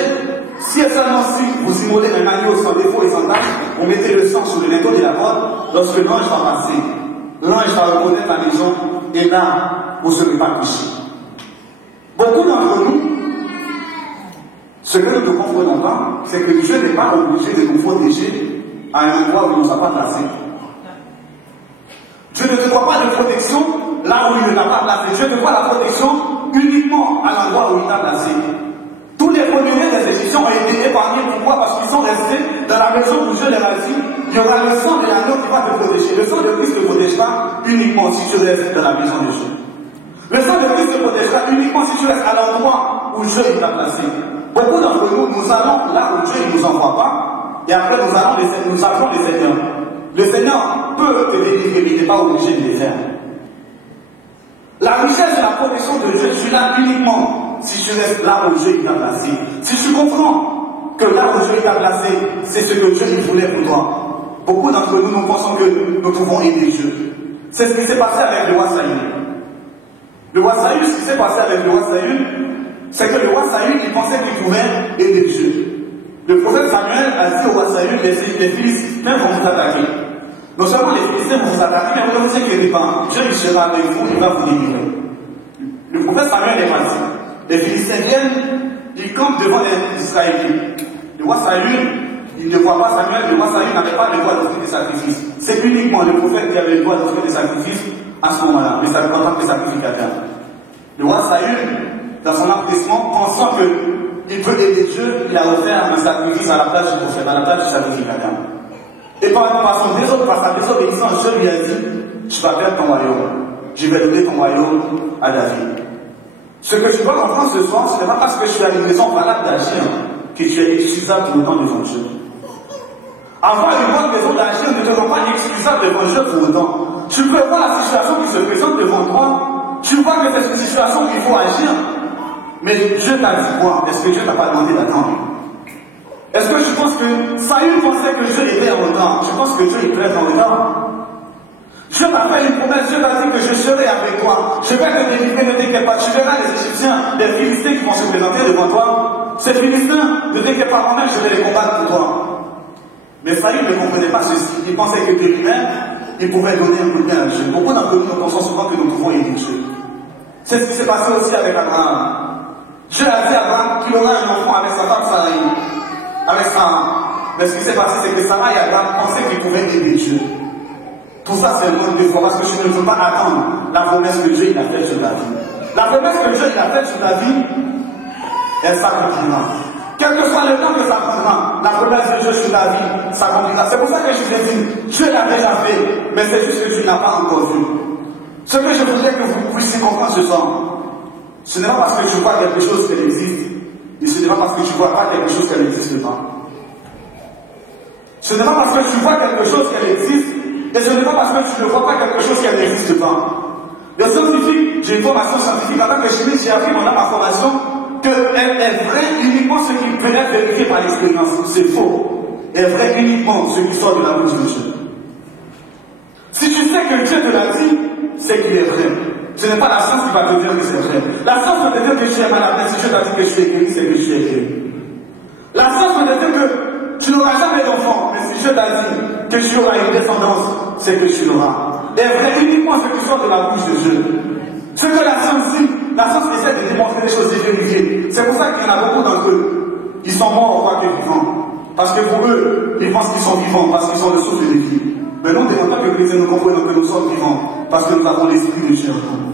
Si et seulement si vous immolez un agneau sans défaut et sans tache, vous mettez le sang sur le linteau de la porte, lorsque l'ange va passer, l'ange va reconnaître la maison, et là, vous ne serez pas touchés. Beaucoup d'entre nous, ce que nous ne comprenons pas, c'est que Dieu n'est pas obligé de nous protéger à un endroit où il ne nous a pas placés. Dieu ne te voit pas de protection là où il ne t'a pas placé. Dieu te voit la protection uniquement à l'endroit où il t'a placé. Tous les premiers-nés des Égyptiens ont été épargnés. Pourquoi? Parce qu'ils sont restés dans la maison où Dieu les a dit, il y aura le sang de l'agneau qui va te protéger. Le sang de Christ ne te protégera uniquement si tu restes dans la maison de Dieu. Le sang de Christ te protégera uniquement si tu restes à l'endroit où Dieu t'a placé. Beaucoup d'entre nous, nous allons là où Dieu ne nous envoie pas, et après nous appelons les Seigneurs. Le Seigneur peut te délivrer, mais il n'est pas obligé de les faire. La richesse de la protection de Dieu, tu l'as uniquement si tu restes là où Dieu t'a placé. Si tu comprends que là où Dieu t'a placé, c'est ce que Dieu voulait pour toi. Beaucoup d'entre nous, nous pensons que nous pouvons aider Dieu. C'est ce qui s'est passé avec le roi Saül. Le roi Saül, ce qui s'est passé avec le roi Saül, c'est que le roi Saül, il pensait qu'il pouvait aider Dieu. Le prophète Samuel a dit au roi Saül, les Philistins vont vous attaquer. Non seulement les Philistins vont vous attaquer, mais ne vous inquiétez pas, Dieu il sera avec vous, il va vous délivrer. Le prophète Samuel est parti. Les Philistins viennent, ils campent devant les Israélites. Le roi Saül, il ne voit pas Samuel, le roi Saül n'avait pas le droit d'offrir des sacrifices. C'est uniquement le prophète qui avait le droit d'offrir des sacrifices à ce moment-là, mais ça ne tant que sacrificateur. Le roi Saül, dans son empressement, pensant qu'il peut aider Dieu, il a offert un sacrifice à la place du prophète, à la place du sacrificateur. Et par sa désobéissance, Dieu lui a dit, tu vas perdre ton royaume. Je vais donner ton royaume à David. Ce que tu dois comprendre ce soir, ce n'est pas parce que tu as une raison valable d'agir que tu es excusable pour autant devant Dieu. Avoir une bonne raison d'agir ne te rend pas excusable devant Dieu pour autant. Tu peux voir la situation qui se présente devant toi. Tu vois que c'est une situation où il faut agir. Mais Dieu t'a dit quoi? Est-ce que Dieu t'a pas demandé d'attendre? Est-ce que tu penses que Saül pensait que Dieu était en retard? Tu penses que Dieu est très en retard? Dieu t'a fait une promesse, Dieu t'a dit que je serai avec toi. Je vais te délivrer, ne t'inquiète pas. Tu verras les Égyptiens, les Philistins qui vont se présenter devant toi. Ces Philistins, ne t'inquiète pas, moi-même, je vais les combattre pour toi. Mais Saül ne comprenait pas ceci. Il pensait que de lui-même, il pouvait donner un coup de main à Dieu. Beaucoup d'entre nous pensons souvent que nous pouvons aider Dieu. C'est ce qui s'est passé aussi avec Abraham. Dieu a dit à Abraham qu'il aurait un enfant avec sa femme Sarai, avec Sarah. Mais ce qui s'est passé, c'est que Sarah et Abraham pensaient qu'ils pouvaient aider Dieu. Tout ça, c'est un manque de foi, parce que je ne veux pas attendre la promesse que Dieu a faite sur ta vie. La promesse que Dieu a faite sur ta vie, elle s'accomplira. Quel que soit le temps que ça prendra, la promesse de Dieu sur ta vie s'accomplira. C'est pour ça que je vous ai dit, Dieu l'a déjà fait, mais c'est juste que tu n'as pas encore vu. Ce que je voudrais que vous puissiez comprendre ce soir, ce n'est pas parce que tu vois quelque chose qu'elle existe, et ce n'est pas parce que tu ne vois pas quelque chose qu'elle n'existe pas. Ce n'est pas parce que tu vois quelque chose qu'elle existe, et ce n'est pas parce que tu ne vois pas quelque chose qu'elle n'existe pas. Les scientifiques, j'ai une formation scientifique, en tant que chimiste, j'ai appris pendant ma formation qu'elle est vraie uniquement ce qui peut être vérifié par l'expérience. C'est faux. Elle est vraie uniquement ce qui sort de la bouche de Dieu. Si tu sais que Dieu te l'a dit, c'est qu'il est vrai. Ce n'est pas la science qui va te dire que c'est vrai. La science va te dire que tu es malade, mais si Dieu t'a dit que tu es guéri, c'est que tu es guéri. La science va te dire que tu n'auras jamais d'enfant, mais si Dieu t'a dit que tu auras une descendance, c'est que tu l'auras. Et vrai uniquement ce qui sort de la bouche de Dieu. Ce que la science dit, la science essaie de démontrer des choses vérifiées. C'est pour ça qu'il y en a beaucoup d'entre eux. Ils sont morts quoi que vivants. Parce que pour eux, ils pensent qu'ils sont vivants, parce qu'ils sont le souffle de vie. Mais nous, en tant que chrétiens, nous comprenons que nous sommes vivants, parce que nous avons l'esprit de Dieu en nous.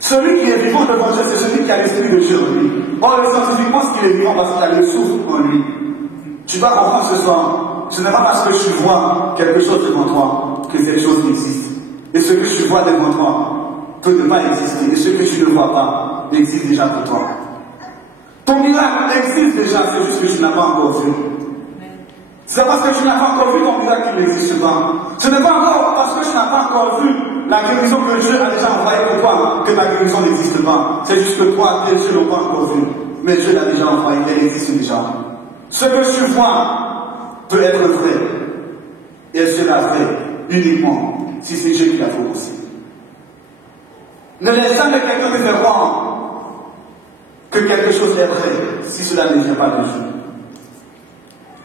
Celui qui est vivant devant Dieu, c'est celui qui a l'esprit de Dieu en lui. Or, le scientifique pense qu'il est vivant parce qu'il a le souffle en lui. Tu dois comprendre ce soir, ce n'est pas parce que tu vois quelque chose devant toi que cette chose existe. Et ce que tu vois devant toi peut ne pas exister. Et ce que tu ne vois pas existe déjà pour toi. Ton miracle existe déjà, c'est juste que tu n'as pas encore vu. C'est parce que tu n'as pas encore vu ton miracle qu'il n'existe pas. Ce n'est pas encore parce que tu n'as pas encore vu la guérison que Dieu a déjà envoyée pour toi que ta guérison n'existe pas. C'est juste que toi, tes yeux n'ont pas encore vu. Mais Dieu l'a déjà envoyée, elle existe déjà. Ce que tu vois peut être vrai. Et elle sera vraie uniquement si c'est Dieu qui l'a prononcé. Ne laisse jamais quelqu'un te faire croire que quelque chose est vrai si cela ne vient pas de Dieu.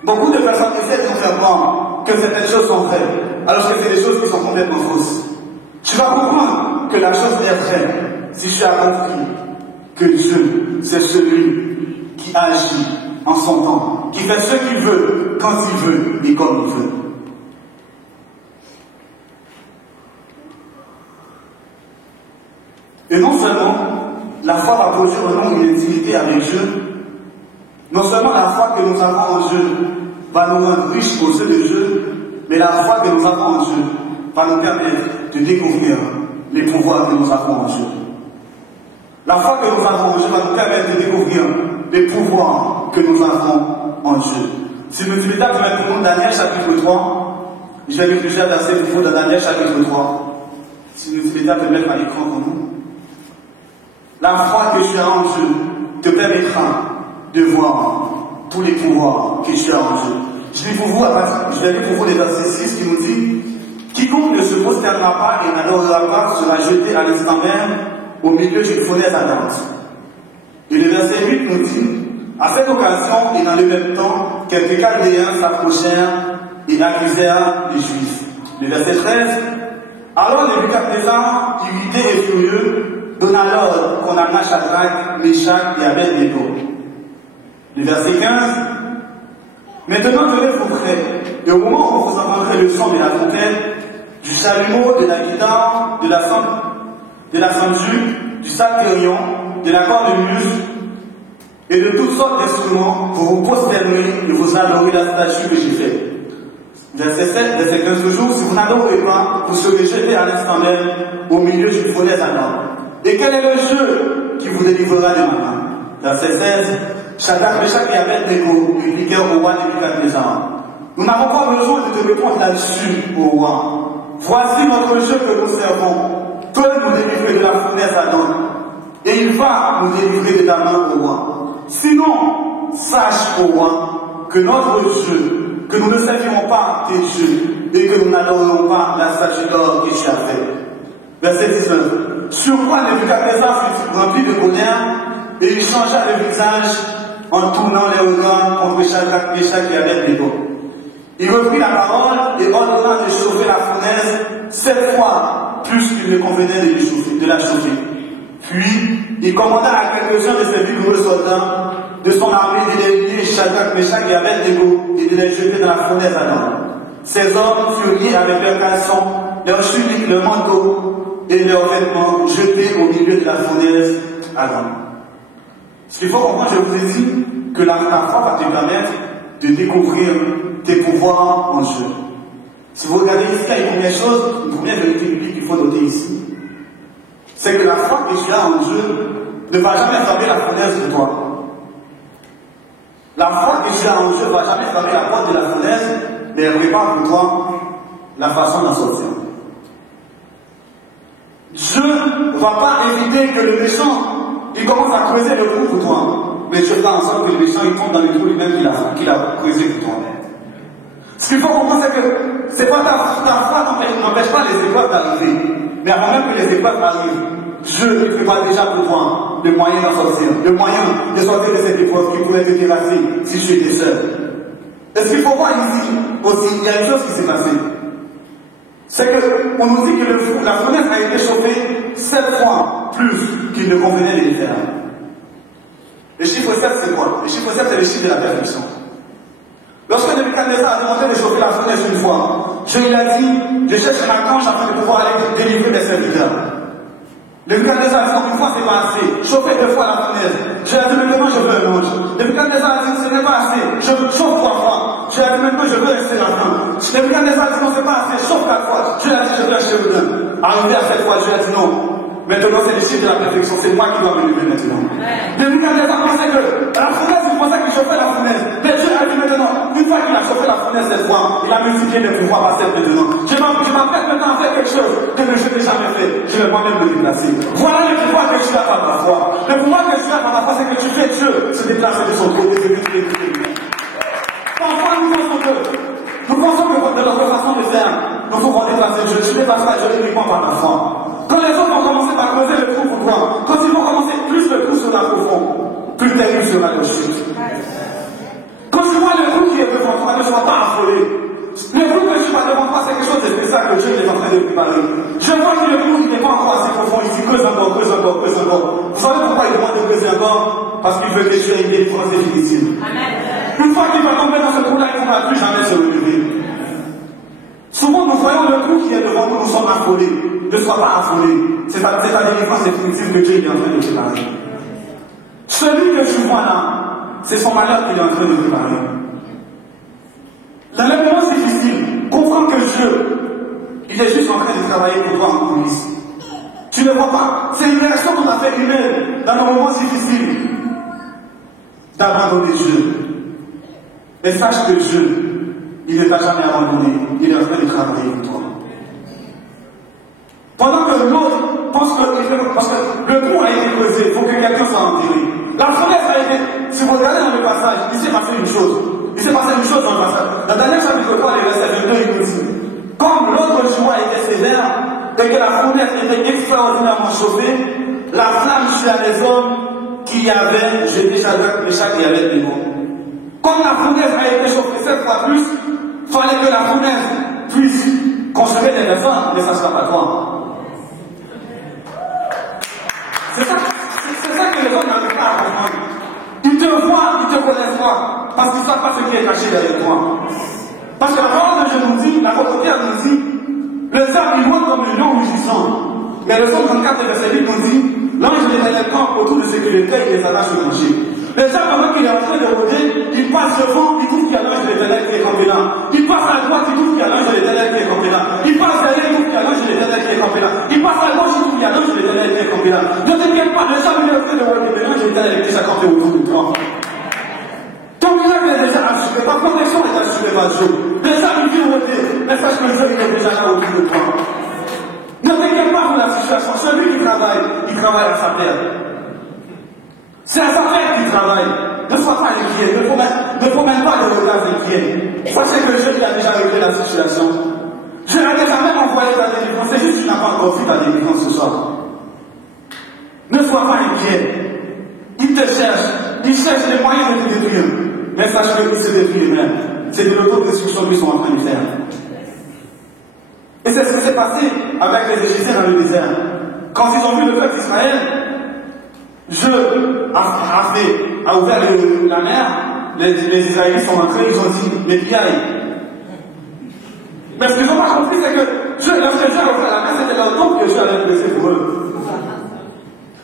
Beaucoup de personnes essaient de nous faire croire que certaines choses sont vraies, alors que c'est des choses qui sont complètement fausses. Tu vas comprendre que la chose est vraie si tu as compris que Dieu, c'est celui qui agit en son temps, qui fait ce qu'il veut, quand il veut et comme il veut. Et non seulement la foi va produire en nous une intimité avec Dieu, non seulement la foi que nous avons en Dieu va nous rendre riches aux yeux de Dieu, mais la foi que nous avons en Dieu va nous permettre de découvrir les pouvoirs que nous avons en Dieu. La foi que nous avons en Dieu va nous permettre de découvrir les pouvoirs que nous avons en Dieu. Si nous mettons maintenant Daniel chapitre 3, je vais réfléchir à verset pour dans Daniel chapitre 3. Si nous mettons mettre à l'écran pour nous. La foi que tu as en Dieu te permettra de voir tous les pouvoirs que tu as en Dieu. Je vais lire pour vous les versets 6 qui nous dit: quiconque ne se prosternera pas et n'adorera pas sera jeté à l'instant même au milieu d'une fournaise ardente. Et le verset 8 nous dit: à cette occasion et dans le même temps, quelques Chaldéens s'approchèrent et accusèrent les Juifs. Le verset 13: alors Nebuchadnezzar, irrité et furieux, donna l'ordre qu'on amena Shadrach, Meshach et Abed-Nego. Le verset 15: maintenant tenez-vous prêts, et au moment où vous entendrez le son de la trompette, du chalumeau, de la guitare, de la sandue, du salterion, de la cornemuse, et de toutes sortes d'instruments, vous vous prosternerez et vous adorez la statue que j'ai faite. Verset 7, verset 15 toujours: si vous n'adorez pas, vous serez jetés à l'instant même au milieu d'une fournaise ardente. Et quel est le jeu qui vous délivrera de ma main? Verset 16: Shadrach, Meshach et Abed-Nego répliquèrent au roi Nebuchadnezzar: nous n'avons pas besoin de te répondre là-dessus, au roi. Voici notre jeu que nous servons. Toi nous délivrer de la fournaise ardente, et il va nous délivrer de ta main, au roi. Sinon, sache, ô roi, que notre Dieu, que nous ne servirons pas tes dieux, et que nous n'adorerons pas la statue d'or que tu as fait. Verset 19. Sur quoi Nebuchadnezzar fut rempli de colère, et il changea le visage en tournant les regards contre Shadrach, Meshach et Abednego. Il reprit la parole et ordonna de chauffer la fournaise 7 fois plus qu'il ne convenait de la chauffer. Puis, il commanda à quelques-uns de ses vigoureux soldats de son armée d'éliminer Shadrach, Meshach et Abednego et de les jeter dans la fournaise ardente. Ces hommes furent liés avec leurs caleçons, leurs tuniques, leurs manteaux et leurs vêtements jetés au milieu de la fournaise ardente. Ce qu'il faut comprendre, je vous ai dit que la foi va te permettre de découvrir tes pouvoirs en Dieu. Si vous regardez ici, il y a une première chose, une première vérité biblique qu'il faut noter ici, c'est que la foi que tu as en Dieu ne va jamais fermer la fournaise de toi. La foi que tu as en Dieu ne va jamais fermer la porte de la fournaise, mais elle prépare pour toi la façon d'en sortir. Dieu ne va pas éviter que le méchant il commence à creuser le trou pour toi, mais Dieu fera en sorte que le méchant il tombe dans le trou lui-même qu'il a creusé pour toi. Ce qu'il faut comprendre, c'est que c'est pas ta foi n'empêche pas les épreuves d'arriver, mais avant même que les épreuves arrivent, Dieu il prépare déjà pour toi le moyen d'en sortir, le moyen de sortir de cette épreuve qui pourrait te dépasser si tu étais seul. Et ce qu'il faut voir ici aussi, il y a une chose qui s'est passée. C'est qu'on nous dit que la fournaise a été chauffée 7 fois plus qu'il ne convenait de les faire. Le chiffre 7, c'est quoi? Le chiffre 7, c'est le chiffre de la perfection. Lorsque Nebuchadnezzar a demandé de chauffer la fournaise une fois, Dieu lui a dit, je cherche un archange afin de pouvoir aller délivrer mes serviteurs. Nebuchadnezzar a dit, une fois c'est pas assez, chauffez 2 fois la fournaise. Dieu a dit, maintenant je veux un ange. Nebuchadnezzar a dit, ce n'est pas assez, je veux chauffe 3 fois. Dieu a dit, maintenant je veux rester la fin. Nebuchadnezzar a dit, non c'est pas assez, chauffe 4 fois. Dieu a dit, je veux un chérubin. Arrivé à cette fois, Dieu a dit non. Maintenant c'est le chiffre de la perfection, c'est moi qui dois me lever maintenant. Nebuchadnezzar pensait que la fournaise, il pensait qu'il chauffait la fournaise. Mais Dieu a dit maintenant, une fois qu'il a chauffé la fournaise cette fois, il a multiplié les pouvoirs par 7 maintenant. Je m'apprête maintenant à faire quelque chose que je n'ai jamais fait. Je vais moi-même me déplacer. Voilà le pouvoir que tu as par la foi. Le pouvoir que tu as par la foi, c'est que tu fais Dieu se déplacer de son côté. Parfois nous pensons que de notre façon de faire, nous pouvons déplacer Dieu. Tu ne dépasses pas Dieu uniquement par la foi. Quand les autres vont commencer par creuser le trou pour toi, quand ils vont commencer plus le trou sur la profonde, plus terrible sera le chute. Quand tu vois le trou qui est devant toi, ne sois pas affolé. Le trou que tu vas devant toi, c'est quelque chose de spécial que Dieu est en train de préparer. Je vois que le trou n'est pas encore assez profond ici, creuse encore. Vous savez pourquoi il demande de creuser encore? Parce qu'il veut que tu aies une délivrance définitive. Une fois qu'il va tomber dans ce trou-là, il ne pourra plus jamais se relever. Souvent, nous voyons le trou qui est devant nous, nous sommes affolés. Ne sois pas affolé. C'est ta délivrance définitive que Dieu est en train de préparer. Celui que tu vois là, c'est son malheur qu'il est en train de préparer. L'élément difficile, comprends que Dieu, il est juste en train de travailler pour toi en coulisses. Tu ne vois pas. C'est une réaction tout à fait humaine dans nos moments difficiles d'abandonner Dieu. Et sache que Dieu, il ne t'a jamais abandonné. Il est en train de travailler pour toi. Pendant que l'autre pense que, parce que le pont a été creusé, il faut que quelqu'un soit enterré. La fournaise a été, si vous regardez dans le passage, il s'est passé une chose. Il s'est passé une chose dans le passage. Dans Daniel chapitre 3, les versets 22, il nous dit, comme l'autre joie était sévère, et que la fournaise était extraordinairement chauffée, la flamme tua les hommes qui avaient jeté Shadrach, Meshach et Abednego. Comme la fournaise a été chauffée 7 fois plus, il fallait que la fournaise puisse consommer des personnes, mais ça ne sera pas toi. C'est ça que les autres n'arrivent pas à comprendre. Ils te voient, ils te connaissent pas, parce qu'ils ne savent pas ce qui est caché derrière toi. Parce que la parole de Dieu nous dit, la Prophète nous dit, le diable il monte comme le lion rugissant. Mais le psaume 34 verset 8 nous dit, l'ange de l'Éternel campe autour de ce qui les paye et les attache au plancher. Le diable, pendant qu'il est en train de rôder, il passe devant, il trouve qu'il y a l'ange de l'Éternel qui est campé là. Il passe à droite, il trouve qu'il y a l'ange de l'Éternel qui est campé là. Il passe derrière, il trouve qu'il y a l'ange de l'Éternel qui est campé là. Il passe à gauche, il trouve qu'il y a l'ange de l'Éternel qui est campé là. Ne t'inquiète pas, le diable est en train de rôder, mais l'ange de l'Éternel est déjà campé autour de toi. Ton miracle est déjà assuré, ta protection est assurée par Dieu. Le diable il vient rôder, mais sache que le Dieu est déjà là autour de toi. Ne t'inquiète pas pour la situation, celui qui travaille, il travaille à sa terre. C'est à sa terre qu'il travaille. Ne sois pas inquiet. Ne promène pas de regards inquiets. Sachez que Dieu a déjà réglé la situation. Dieu a déjà même envoyé ta délivrance. C'est juste que tu n'as pas encore vu ta délivrance ce soir. Ne sois pas inquiet. Il te cherche. Il cherche les moyens de te détruire. Mais sache qu'il se détruit lui-même. C'est de l'autodestruction qu'ils sont en train de faire. Et c'est ce qui s'est passé avec les Égyptiens dans le désert. Quand ils ont vu le peuple d'Israël, Dieu a ouvert la mer, les Israélites sont entrés, ils ont dit, mais qui aille. Mais ce qu'ils n'ont pas compris, c'est que lorsque Dieu a ouvert la mer, c'était l'automne que Dieu avait blessé pour eux.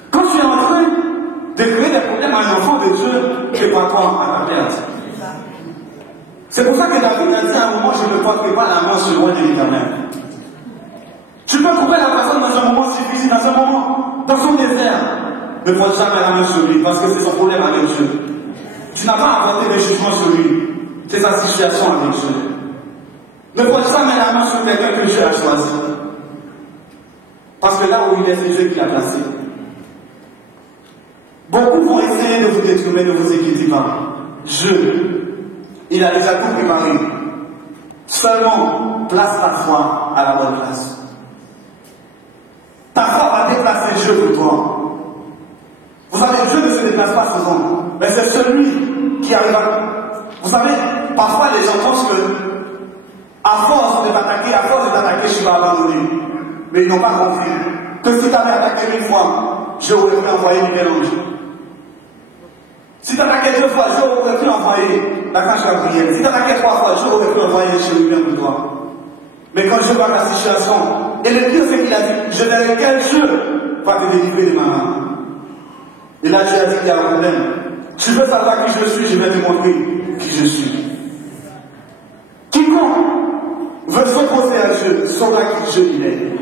Quand tu es en train de créer des problèmes à un enfant de Dieu, prépare toi à ta perte. C'est pour ça que David a dit à un moment, je ne porterai pas la main sur loin de l'Éternel. Tu peux trouver la personne dans un moment difficile, dans un moment, dans son désert. Ne porte jamais la main sur lui, parce que c'est son problème avec Dieu. Tu n'as pas apporté des jugements sur lui. C'est sa situation avec Dieu. Ne porte jamais la main sur quelqu'un que Dieu a choisi. Parce que là où il est, c'est Dieu qui l'a placé. Beaucoup vont essayer de vous détruire, mais ne vous inquiétez pas. Dieu, il a déjà tout préparé. Seulement, place ta foi à la bonne place. Ta foi va déplacer Dieu pour toi. Vous savez, Dieu ne se déplace pas souvent, mais c'est celui qui arrive à... Vous savez, parfois les gens pensent que, à force de t'attaquer, je vais abandonner. Mais ils n'ont pas compris que si tu avais attaqué une fois, je aurais pu envoyer Miguel Ange. Si tu attaquais 2 fois, je aurais pu envoyer la cage Gabriel. Si tu attaquais 3 fois, je aurais pu envoyer Chérubin pour toi. Mais quand je vois la situation, et le pire c'est qu'il a dit, je n'ai quel Dieu va te délivrer de ma main. Et là Dieu a dit qu'il y a un problème. Tu veux savoir qui je suis, je vais te montrer qui je suis. Quiconque veut s'opposer à Dieu saura qui Dieu il est.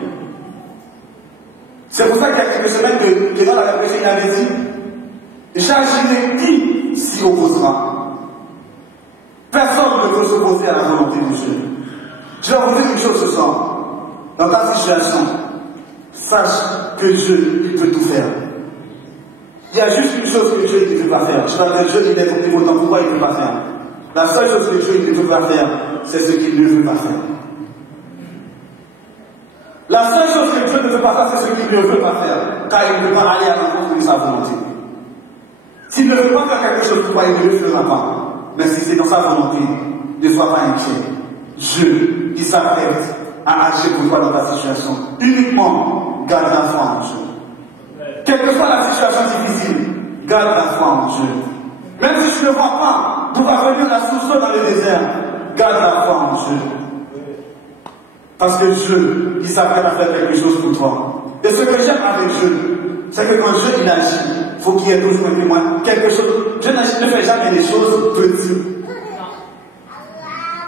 C'est pour ça qu'il y a quelques semaines que dans la prêché, il avait dit, j'agirai qui s'y opposera. Personne ne peut s'opposer à la volonté de Dieu. Je vais vous dire une chose ce soir. Dans ta situation, sache que Dieu, il peut tout faire. Il y a juste une chose que Dieu ne peut pas faire. Je vais dire Dieu, il est omnipotent. Pourquoi il ne peut pas faire? La seule chose que Dieu ne peut pas faire, c'est ce qu'il ne veut pas faire. La seule chose que Dieu ne veut pas faire, c'est ce qu'il ne veut pas faire. Car il ne peut pas aller à l'encontre de sa volonté. S'il ne veut pas faire quelque chose pour toi, il ne le fera pas. Mais si c'est dans sa volonté, ne sois pas inquiet. Dieu, il s'apprête à agir pour toi dans ta situation. Uniquement, garde la foi en Dieu. Quelle que soit la situation difficile, garde la foi en Dieu. Même si tu ne vois pas pouvoir venir la source dans le désert, garde la foi en Dieu. Parce que Dieu, il s'apprête à faire quelque chose pour toi. Et ce que j'aime avec Dieu, c'est que quand Dieu il agit, il faut qu'il y ait toujours un témoin. Quelque chose. Dieu ne fait jamais des choses petites.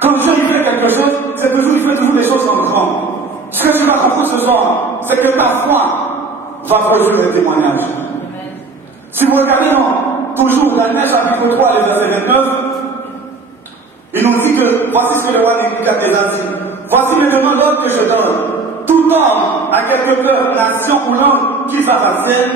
Quand Dieu il fait quelque chose, c'est toujours, il fait toujours des choses en grand. Ce que tu vas comprendre ce soir, c'est que ta foi va produire un témoignage. Si vous regardez toujours Daniel chapitre 3, le verset 29, il nous dit que voici ce que le roi Nébuchadnezzar dit. Voici maintenant l'ordre que je donne. Tout homme à quelque peuple, nation ou langue qui s'appartienne,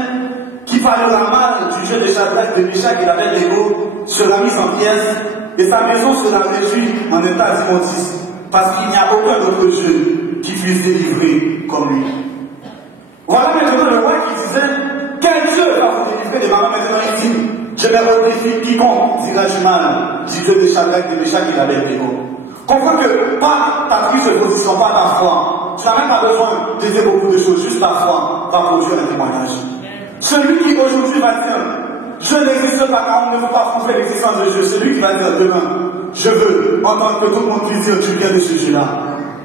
qui parlera mal du jeu de Shadrach, de Meshach et d'Abednego sera mis en pièces et sa maison sera réduite en état d'immondice parce qu'il n'y a aucun autre Dieu qui puisse délivrer comme lui. Voilà maintenant le roi qui disait quel Dieu va vous délivrer de ma main. Maintenant il dit je vais redéfier quiconque dira du mal du Dieu de Shadrach, de Meshach et d'Abednego. Comprends que pas ta prise de position, pas ta foi. Tu n'as même pas besoin de dire beaucoup de choses, juste ta foi va produire un témoignage. Celui qui aujourd'hui va dire je n'existe pas car on ne veut pas prouver l'existence de Dieu, celui qui va dire demain je veux entendre que tout le monde puisse dire tu viens de ce Dieu-là.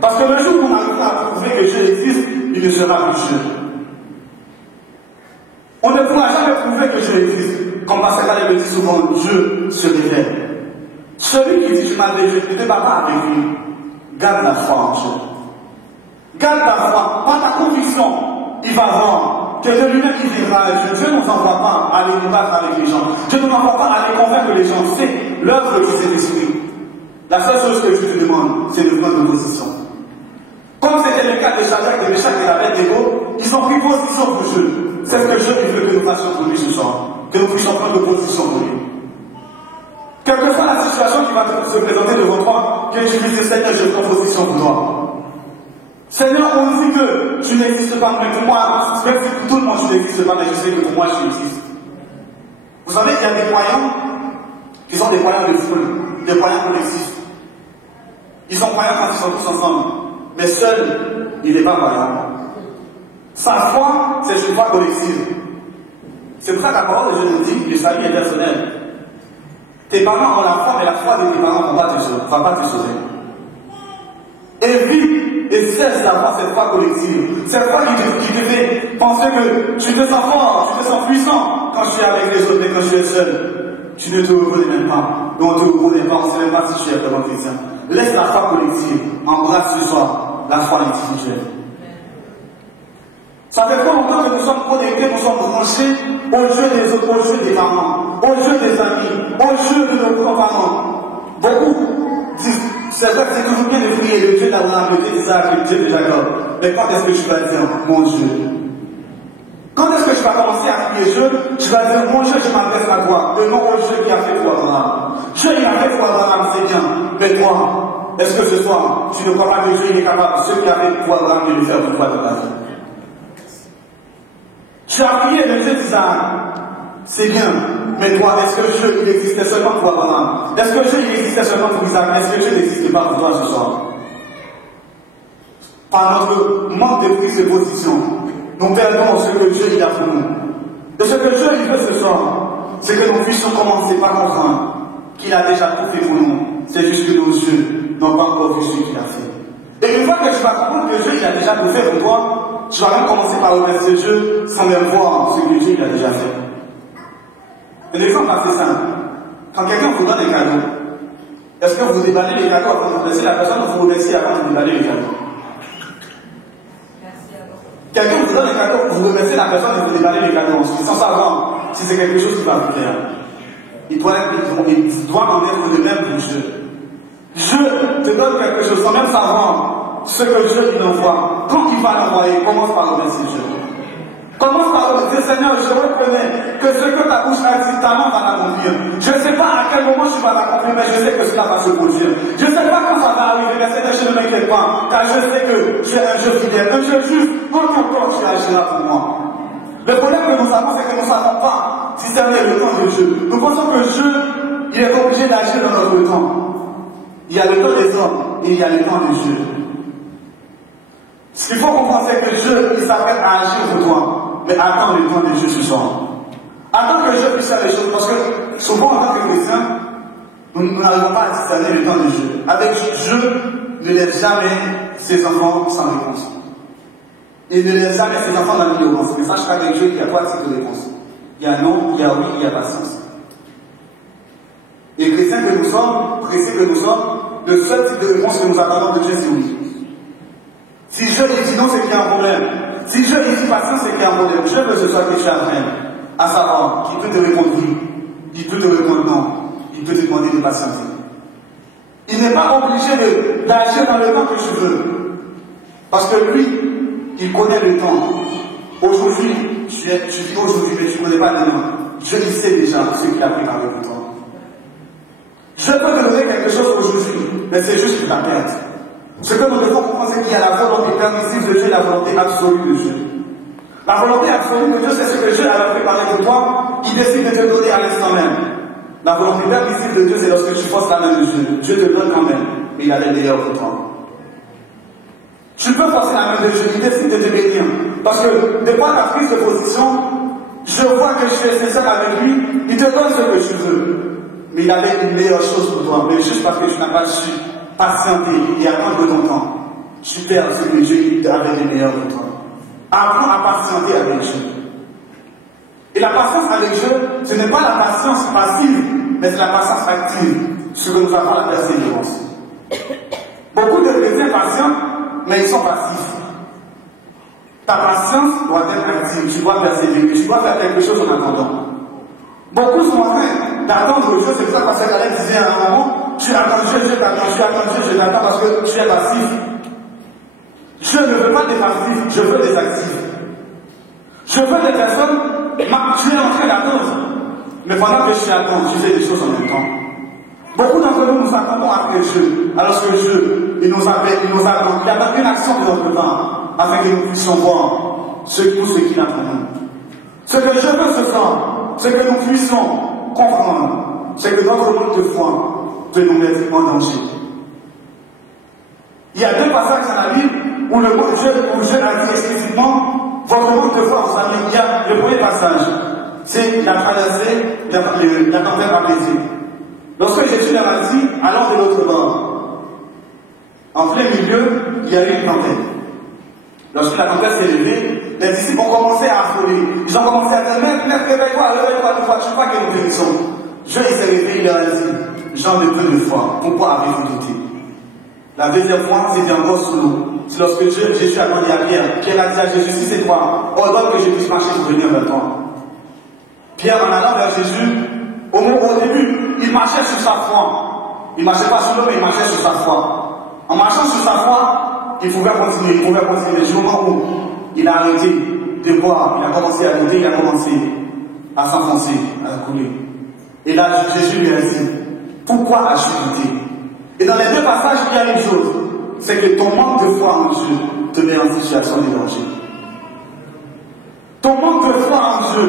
Parce que le jour où on arrivera à prouver que Dieu existe, il ne sera plus Dieu. On ne pourra jamais prouver que Dieu existe. Comme Pasteur Caleb le dit souvent, Dieu se révèle. Celui qui dit je m'adresse, ne te bats pas avec lui. Garde la foi en Dieu. Garde la foi. Par ta conviction, il va voir que de lui-même il dira Dieu ne nous envoie pas à aller nous battre avec les gens. Dieu ne nous envoie pas à aller convaincre les gens. C'est l'œuvre du Saint-Esprit. La seule chose que Dieu te demande, c'est de prendre position. Comme c'était le cas de Shadrach, de Meshach et d'Abednego, ils ont pris position pour Dieu. C'est ce que Dieu veut que nous fassions pour lui ce soir. Que nous puissions prendre position pour lui. Quelle que soit la situation qui va se présenter devant toi, que tu dises, Seigneur, je prends position pour toi. Seigneur, on dit que tu n'existes pas, mais pour moi, même si pour tout le monde tu n'existes pas, mais je sais que pour moi tu existes. Vous savez, il y a des croyants qui sont des croyants de foule, des croyants collectifs. Ils sont croyants quand ils sont tous ensemble, mais seul, il n'est pas croyant. Sa foi, c'est une foi collective. C'est pour ça que la parole de Dieu nous dit que le salut est personnel. Tes parents ont la foi, mais la foi de tes parents ne va pas te sauver. Évite et cesse d'avoir cette foi collective. Cette foi qui te fait penser que tu te sens fort, tu te sens puissant quand tu es avec les autres, mais quand tu es seul, tu ne te reconnais même pas. Et on ne te reconnaît pas, on ne sait même pas si tu es vraiment chrétien. Laisse la foi collective, embrasse ce soir la foi individuelle. Ça fait trop longtemps que nous sommes connectés, nous sommes branchés au jeu des autres, au jeu des parents, au jeu des amis, au jeu de nos grands-parents. Beaucoup disent, c'est vrai que c'est toujours bien de prier le Dieu d'Abraham, le Dieu d'Isaac, le Dieu de Jacob. Mais quand est-ce que tu vas dire, mon Dieu? Quand est-ce que tu vas commencer à prier Dieu? Tu vas dire, mon Dieu, je m'adresse à toi, le nom au Dieu qui a fait pour Abraham. Dieu, il a fait pour Abraham, c'est bien. Mais toi, est-ce que ce soir, tu ne crois pas que Dieu est capable, ce qui a fait pour Abraham, de le faire pour toi dans ta vie? Tu as prié le Dieu d'Isaac, c'est bien, mais toi, est-ce que Dieu il existait seulement pour Abraham? Est-ce que Dieu il existait seulement pour Isaac? Est-ce que Dieu n'existait pas pour toi ce soir? Par notre manque de prise de position, nous perdons ce que Dieu il a pour nous. Et ce que Dieu il veut ce soir, c'est que nous puissions commencer par comprendre qu'il a déjà tout fait pour nous. C'est juste que nos yeux n'ont pas encore vu ce qu'il a fait. Et une fois que tu vas comprendre que Dieu il a déjà tout fait pour toi, tu vas même commencer par remercier Dieu sans même voir ce que Dieu il a déjà fait. Un exemple assez simple. Quand quelqu'un vous donne des cadeaux, est-ce que vous déballez les cadeaux avant de remercier la personne ou vous remerciez avant de déballer les cadeaux? Quelqu'un vous donne des cadeaux, vous remerciez la personne et vous déballez les cadeaux ensuite, sans savoir si c'est quelque chose qui va vous plaire. Il doit en être de même pour Dieu. Dieu te donne quelque chose sans même savoir ce que Dieu il envoie. Quand il va l'envoyer, commence par remercier Dieu. Commence par remercier Seigneur, je reconnais que ce que ta bouche a dit, ta main va l'accomplir. Je ne sais pas à quel moment tu vas l'accomplir, mais je sais que cela va se produire. Je ne sais pas quand ça va arriver, mais Seigneur, je ne m'inquiète pas, car je sais que tu es un Dieu fidèle, un Dieu juste, en ton temps tu agiras pour moi. Le problème que nous avons, c'est que nous ne savons pas si c'est le temps de Dieu. Nous pensons que Dieu, il est obligé d'agir dans notre temps. Il y a le temps des hommes et il y a le temps de Dieu. Ce qu'il faut comprendre, c'est que Dieu, il s'apprête à agir pour toi. Mais attends le temps de Dieu ce soir. Attends que Dieu puisse faire les choses. Parce que souvent, en tant que chrétien, nous n'arrivons pas à discerner le temps de Dieu. Avec Dieu, ne laisse jamais ses enfants sans réponse. Il ne laisse jamais ses enfants dans l'ignorance. Mais sache qu'avec Dieu, il y a trois types de réponses. Il y a non, il y a oui, il y a patience. Et chrétiens que nous sommes, le seul type de réponse que nous attendons de Dieu, c'est oui. Si Dieu dit non, c'est qu'il y a un problème. Si Dieu dit patience, c'est qu'il y a un problème. Dieu veut que ce soit que tu apprennes à savoir qu'il peut te répondre oui, il peut te répondre non, il peut te demander de patienter. Il n'est pas obligé d'agir dans le temps que tu veux. Parce que lui, il connaît le temps. Aujourd'hui, tu vis aujourd'hui, mais tu ne connais pas demain. Dieu, il sait déjà ce qu'il a préparé pour toi. Je peux te donner quelque chose aujourd'hui, mais c'est juste la perte. Ce que nous devons comprendre, c'est qu'il y a la volonté permissive de Dieu et la volonté absolue de Dieu. La volonté absolue de Dieu, c'est ce que Dieu a préparé pour toi, il décide de te donner à l'instant même. La volonté permissive de Dieu, c'est lorsque tu forces la main de Dieu. Dieu te donne quand même, mais il a les meilleurs pour toi. Tu peux forcer la main de Dieu, il décide de te bénir. Parce que, de par ta prise de position, je vois que je suis sincère avec lui, il te donne ce que tu veux. Mais il avait une meilleure chose pour toi, mais juste parce que tu n'as pas su patienter et attendre ton temps, tu perds ce que Dieu avait de meilleur pour toi. Apprends à patienter avec Dieu. Et la patience avec Dieu, ce n'est pas la patience passive, mais c'est la patience active, ce que nous appelons la persévérance. Beaucoup de chrétiens patients, mais ils sont passifs. Ta patience doit être active, tu dois persévérer, tu dois faire quelque chose en attendant. Beaucoup sont en train d'attendre Dieu, c'est pour ça que Pasteur Calais disait à un moment, tu attends Dieu, je t'attends, tu attends Dieu, je t'attends parce que tu es passif. Dieu ne veut pas des passifs, je veux des actifs. Je veux des personnes, tu es en train d'attendre, mais pendant que je t'attends, tu fais des choses en même temps. Beaucoup d'entre nous nous attendons après Dieu, alors que Dieu, il nous appelle, il nous attend. Il y a une action de notre temps, afin que nous puissions voir tout ce qu'il a pour nous. Ce que je veux ce soir, ce que nous puissions comprendre, c'est que notre manque de foi peut nous mettre en danger. Il y a deux passages dans la Bible où le Dieu a dit explicitement votre manque de foi, vous savez, il y a le premier passage, c'est la traversée, la tempête apaisée. Lorsque Jésus leur a dit, allons de l'autre bord, en plein milieu, il y a eu une tempête. Lorsque la tempête s'est levée, les disciples ont commencé à affoler. Ils ont commencé à dire, Maître, réveille-toi, tu ne vois que nous périssons. Dieu s'est réveillé, il leur a dit, gens de peu de foi, pourquoi avez-vous douté? La deuxième fois, c'était encore sous l'eau. C'est lorsque Jésus a demandé à Pierre, Pierre a dit à Jésus, si c'est toi, ordonne que je puisse marcher pour venir vers toi. Pierre, en allant vers Jésus, au début, il marchait sur sa foi. Il ne marchait pas sur l'eau, mais il marchait sur sa foi. En marchant sur sa foi, il pouvait continuer. Mais du moment où il a arrêté de boire, il a commencé à douter, il a commencé à s'enfoncer, à couler. Et là, Jésus lui a dit, pourquoi as-tu douté? Et dans les deux passages, il y a une chose, c'est que ton manque de foi en Dieu te met en situation de danger. Ton manque de foi en Dieu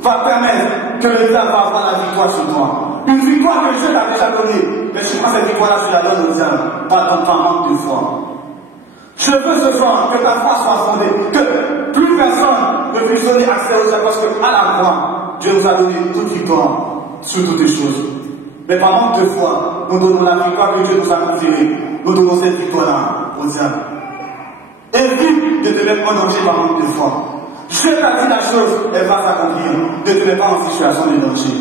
va permettre que le diable va avoir la victoire sur toi. Une victoire que Dieu t'a déjà donnée. Mais si moi cette victoire-là, tu la donnes au diable, pas dans ton manque de foi. Je veux ce soir que ta foi soit fondée, que plus personne ne puisse donner accès au diable, parce qu'à la croix, Dieu nous a donné toute victoire sur toutes les choses. Mais par manque de foi, nous donnons la victoire que Dieu nous a conférée. Nous donnons cette victoire-là au diable. Évite de te mettre en danger par manque de foi. Dieu t'a dit la chose, elle va s'accomplir. Ne te mets pas en situation de danger.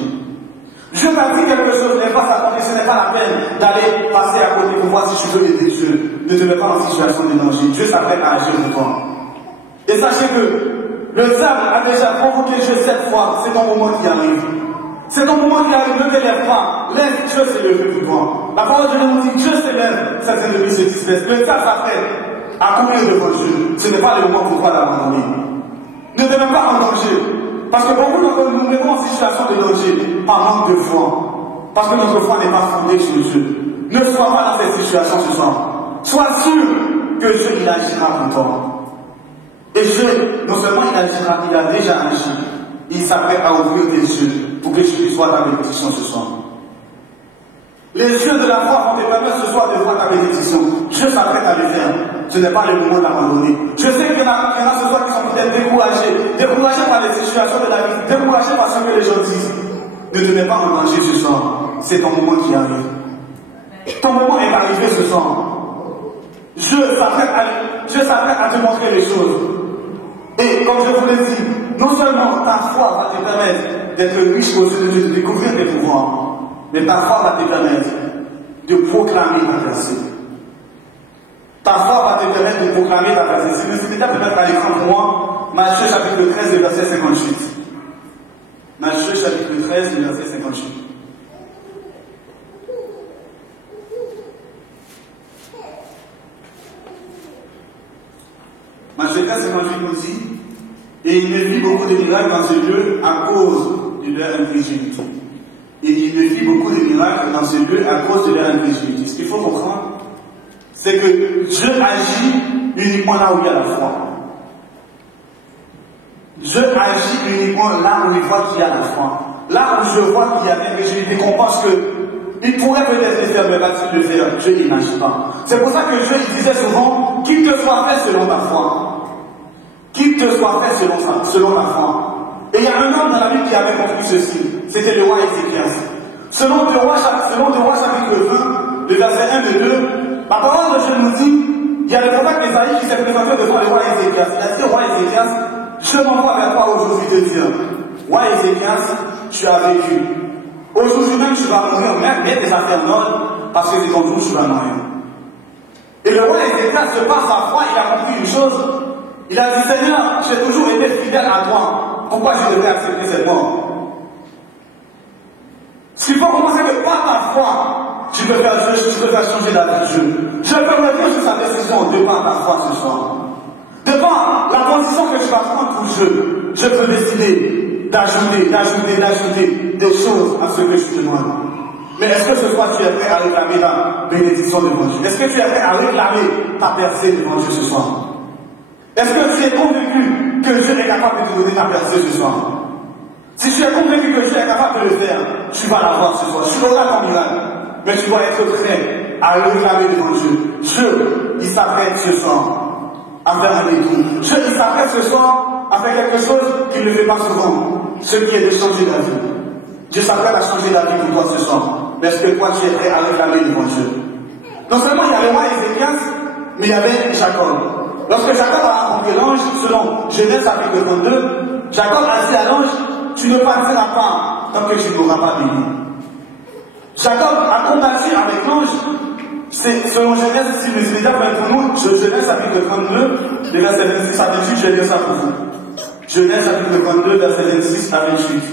Dieu t'a dit quelque chose, elle va s'accomplir. Ce n'est pas la peine d'aller passer à côté pour voir si tu veux aider Dieu. Ne te mets pas en situation de danger. Dieu s'apprête à agir pour toi. Et sachez que le diable a déjà provoqué Dieu 7 fois. C'est ton moment qui arrive. C'est ton moment qui arrive. Ne te lève pas. Laisse Dieu se lever pour toi. La parole de Dieu nous dit Dieu se lève. Certains ennemis se dispersent. Le diable s'apprête à courir devant Dieu. Ce n'est pas le moment pour toi d'abandonner. Ne te mets pas en danger. Parce que beaucoup d'entre nous nous mettons en situation de danger par manque de foi. Parce que notre foi n'est pas fondée sur Dieu. Ne sois pas dans cette situation ce soir. Sois sûr que Dieu il agira pour toi. Et Dieu, non seulement il agira, il a déjà agi. Il s'apprête à ouvrir tes yeux pour que tu puisses voir ta bénédiction ce soir. Les yeux de la foi vont te permettre ce soir de voir ta bénédiction. Dieu s'apprête à le faire. Ce n'est pas le moment d'abandonner. Je sais qu'il y en a ce soir qui sont peut-être découragés par les situations de la vie, découragés par ce que les gens disent. Ne te mets pas en danger ce soir. C'est ton moment qui arrive. Ton moment est arrivé ce soir. Dieu s'apprête à te montrer les choses. Et comme je vous l'ai dit, non seulement ta foi va te permettre d'être riche aux yeux de Dieu, de découvrir tes pouvoirs, mais ta foi va te permettre de proclamer ta verset. Ta foi va te permettre de proclamer ta verset. Si vous mettez peut-être à l'écran pour moi, Matthieu chapitre 13, verset 58. Matthieu chapitre 13, verset 58. Matthieu 13, 58 nous dit, et il me fit beaucoup de miracles dans ce lieu à cause de leur incrédulité. Et il me fit beaucoup de miracles dans ce lieu à cause de leur incrédulité. Ce qu'il faut comprendre, c'est que Dieu agit uniquement là où il y a la foi. Dieu agit uniquement là où il voit qu'il y a la foi. Là où je vois qu'il y a l'incrédulité, qu'on pense qu'il pourrait peut-être faire, mais là-dessus le faire, Dieu il n'agit pas. C'est pour ça que Dieu il disait souvent, qu'il te soit fait selon ta foi. Qu'il te soit fait selon ta foi. Et il y a un homme dans la Bible qui avait compris ceci. C'était le roi Ézéchias. Selon le roi chapitre 20, le verset 1 et 2, la parole de Dieu nous dit, il y a le prophète Ésaïe qui s'est présenté devant le roi Ézéchias. Il a dit au roi Ézéchias, je m'envoie vers toi aujourd'hui te dire, roi Ézéchias, tu as vécu. Aujourd'hui même tu vas mourir, même mets tes affaires en ordre, parce que c'est ton jour tu vas mourir. Et le roi Ézéchias, de par sa foi, il a compris une chose. Il a dit, Seigneur, j'ai toujours été fidèle à toi. Pourquoi je devrais accepter cette mort? Ce qu'il faut commencer que par ta foi, tu peux faire changer la vie de Dieu. Je peux revenir sur sa décision de par ta foi ce soir. De par la position que tu vas prendre pour Dieu, je peux décider d'ajouter des choses à ce que je te demande. Mais est-ce que ce soir tu es prêt à réclamer ta bénédiction devant Dieu? Est-ce que tu es prêt à réclamer ta percée devant Dieu ce soir? Est-ce que tu es convaincu que Dieu est capable de te donner ta percée ce soir? Si tu es convaincu que Dieu est capable de le faire, tu vas l'avoir ce soir. Tu auras ton miracle. Mais tu dois être prêt à le réclamer devant Dieu. Dieu, il s'apprête ce soir à faire un détour. Dieu, il s'apprête ce soir à faire quelque chose qu'il ne fait pas souvent. Ce qui est de changer la vie. Dieu s'apprête à changer la vie pour toi ce soir. Mais est-ce que toi tu es prêt à réclamer devant Dieu? Non seulement il y avait moi Ézéchias, mais il y avait Jacob. Lorsque Jacob a rencontré l'ange, selon Genèse chapitre 32, Jacob a dit à l'ange, tu ne partiras pas tant que tu n'auras pas béni. Jacob a combattu avec l'ange, c'est selon Genèse, si vous déjà pour nous, Genèse chapitre 32, les versets 26 à 28, je vais dire ça pour vous. Genèse chapitre 32, versets 26 à 28.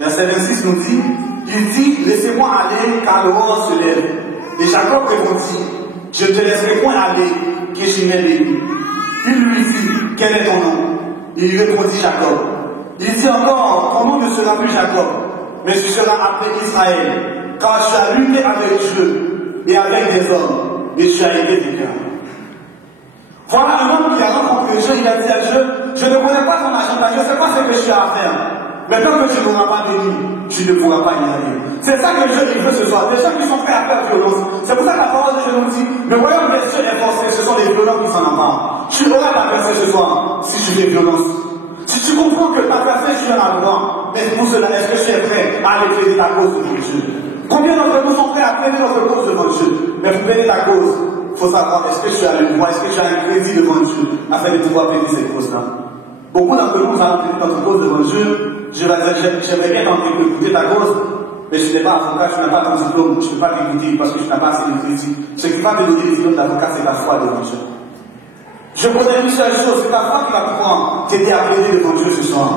Verset 26 nous dit, il dit, laissez-moi aller car l'aurore se lève. Et Jacob répondit, je ne te laisserai point aller, que je n'ai béni. Il lui dit, quel est ton nom? Il lui répondit Jacob. Il dit encore, ton nom ne sera plus Jacob, mais tu seras appelé Israël, car tu as lutté avec Dieu et avec des hommes, et tu as été vainqueur. Voilà un homme qui a rencontré Dieu, il a dit à Dieu, je ne connais pas ton agenda, je ne sais pas ce que tu as à faire. Mais tant que tu n'auras pas béni, tu ne pourras pas y aller. C'est ça que Dieu veut ce soir. Des gens qui sont prêts à faire violence. C'est pour ça que la parole de Dieu nous dit, le royaume des cieux est forcé, ce sont les violents qui s'en emparent. Tu auras ta percée ce soir si tu fais violence. Si tu comprends que ta percée, tu en as droit, mais pour cela, est-ce que tu es prêt à aller plaider ta cause devant Dieu? Combien d'entre nous sont prêts à plaider notre cause devant Dieu? Mais pour plaider ta cause, il faut savoir, est-ce que tu as le droit, est-ce que tu as un crédit devant Dieu afin de pouvoir plaider cette cause-là? Beaucoup d'entre nous allons plaider notre cause devant Dieu. Je vais dire, j'aimerais bien t'entendre écouter ta cause, mais je n'ai pas avocat, je n'ai pas ton diplôme, je ne peux pas t'écouter parce que je n'ai pas assez de crédit. Ce qui va te donner le diplôme d'avocat, c'est ta foi devant Dieu. Je connais une seule chose, c'est ta foi qui va pouvoir t'aider à plaider devant Dieu ce soir.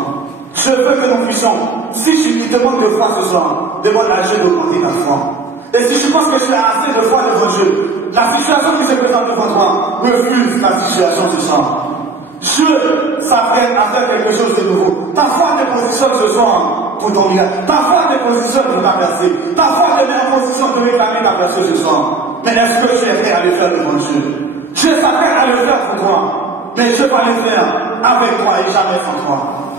Je veux que nous puissions, si tu te demandes de foi ce soir, demande à Dieu d'augmenter ta foi. Et si tu penses que tu as assez de foi devant Dieu, la situation qui se présente devant toi, refuse la situation ce soir. Dieu s'apprête à faire quelque chose de nouveau. Ta foi te positionne ce soir pour ton miracle. Ta foi te positionne pour ta percée. Ta foi te met en position de réclamer ta percée ce soir. Mais est-ce que tu es prêt à le faire devant Dieu? Dieu s'apprête à le faire pour toi. Mais Dieu va le faire avec toi et jamais sans toi.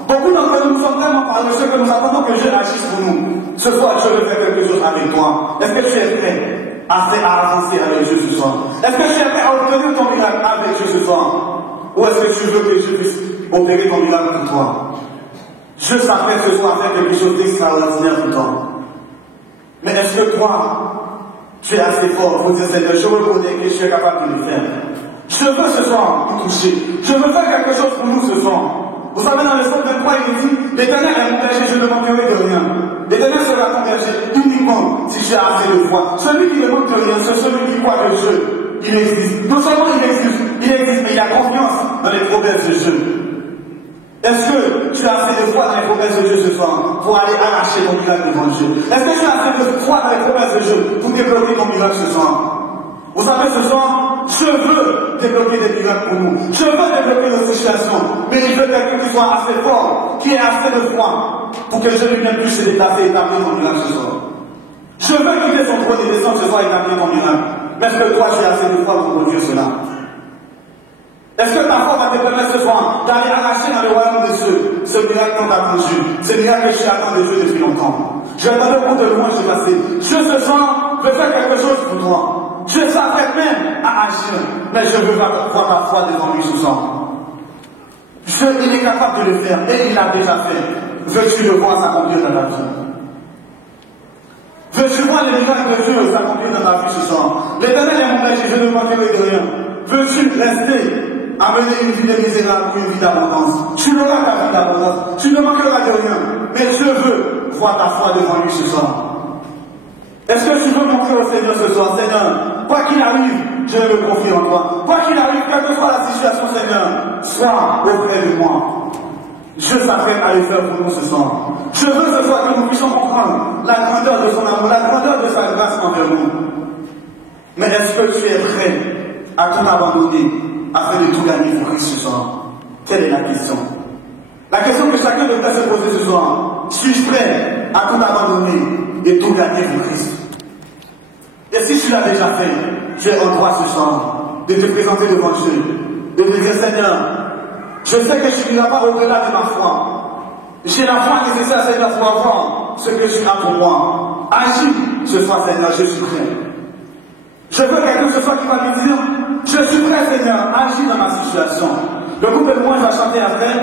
Beaucoup d'entre nous sommes vraiment paresseux que nous attendons que Dieu agisse pour nous. Ce soir, Dieu veut faire quelque chose avec toi. Est-ce que tu es prêt à avancer avec Dieu ce soir? Est-ce que tu es prêt à obtenir ton miracle avec Dieu ce soir? Ou est-ce que tu veux que Dieu puisse opérer ton miracle pour toi? Dieu s'apprête ce soir à faire quelque chose d'extraordinaire pour toi. Mais est-ce que toi, tu es assez fort pour dire Seigneur, je reconnais que je suis capable de le faire. Je veux ce soir vous toucher. Je veux faire quelque chose pour nous ce soir. Vous savez, dans le psaume 23, il dit, l'Éternel est mon berger, je ne manquerai de rien. L'Éternel sera ton berger uniquement si tu as assez de foi. Celui qui ne manque de rien, c'est celui qui croit que Dieu, il existe. Non seulement il existe, mais il a confiance dans les promesses de Dieu. Est-ce que tu as assez de foi dans les promesses de Dieu ce soir pour aller arracher ton miracle devant Dieu? Est-ce que tu as assez de foi dans les promesses de Dieu pour débloquer ton miracle ce soir? Vous savez, ce soir, je veux débloquer des miracles pour nous. Je veux débloquer nos situations. Mais il veut quelqu'un qui soit assez fort, qui ait assez de foi pour que je ne vienne plus se déplacer et établir ton miracle ce soir. Je veux quitter son trône et descendre ce soir et établir ton miracle. Mais est-ce que toi, tu as assez de foi pour produire cela? Est-ce que ta foi va te permettre ce soir d'aller arracher dans le royaume des cieux ce miracle qu'on t'a conduit, ce miracle que tu attends de Dieu depuis longtemps? Je vais t'attendre pour de loin, je vais passer. Dieu ce soir veut faire quelque chose pour toi. Dieu s'apprête même à agir, mais je veux voir ta foi devant lui ce soir. Dieu, il est capable de le faire et il l'a déjà fait. Veux-tu le voir s'accomplir dans ta vie? Veux-tu voir les miracles de Dieu s'accomplir dans ta vie ce soir? L'Éternel est mon berger, je ne manquerai de rien. Veux-tu rester à mener une vie de misérable ou une vie d'abondance? Tu n'auras ta vie d'abondance, tu ne manqueras de rien. Mais Dieu veut voir ta foi devant lui ce soir. Est-ce que tu veux montrer au Seigneur ce soir? Seigneur, quoi qu'il arrive, je me confie en toi. Quoi qu'il arrive, quelle que soit la situation, Seigneur, sois auprès de moi. Dieu s'apprête à le faire pour nous ce soir. Je veux ce soir que nous puissions comprendre la grandeur de son amour, la grandeur de sa grâce envers nous. Mais est-ce que tu es prêt à tout abandonner afin de tout gagner pour Christ ce soir? Telle est la question. La question que chacun devrait se poser ce soir. Suis-je prêt à tout abandonner et tout gagner pour Christ. Et si tu l'as déjà fait, tu es en droit ce soir de te présenter devant Dieu, de te dire Seigneur, je sais que tu n'iras pas au-delà de ma foi. J'ai la foi nécessaire, Seigneur, pour avoir ce que tu as pour moi. Agis ce soir, Seigneur, je suis prêt. Je veux quelqu'un ce soir qui va me dire, je suis prêt, Seigneur, agis dans ma situation. Le groupe de moi va chanter après.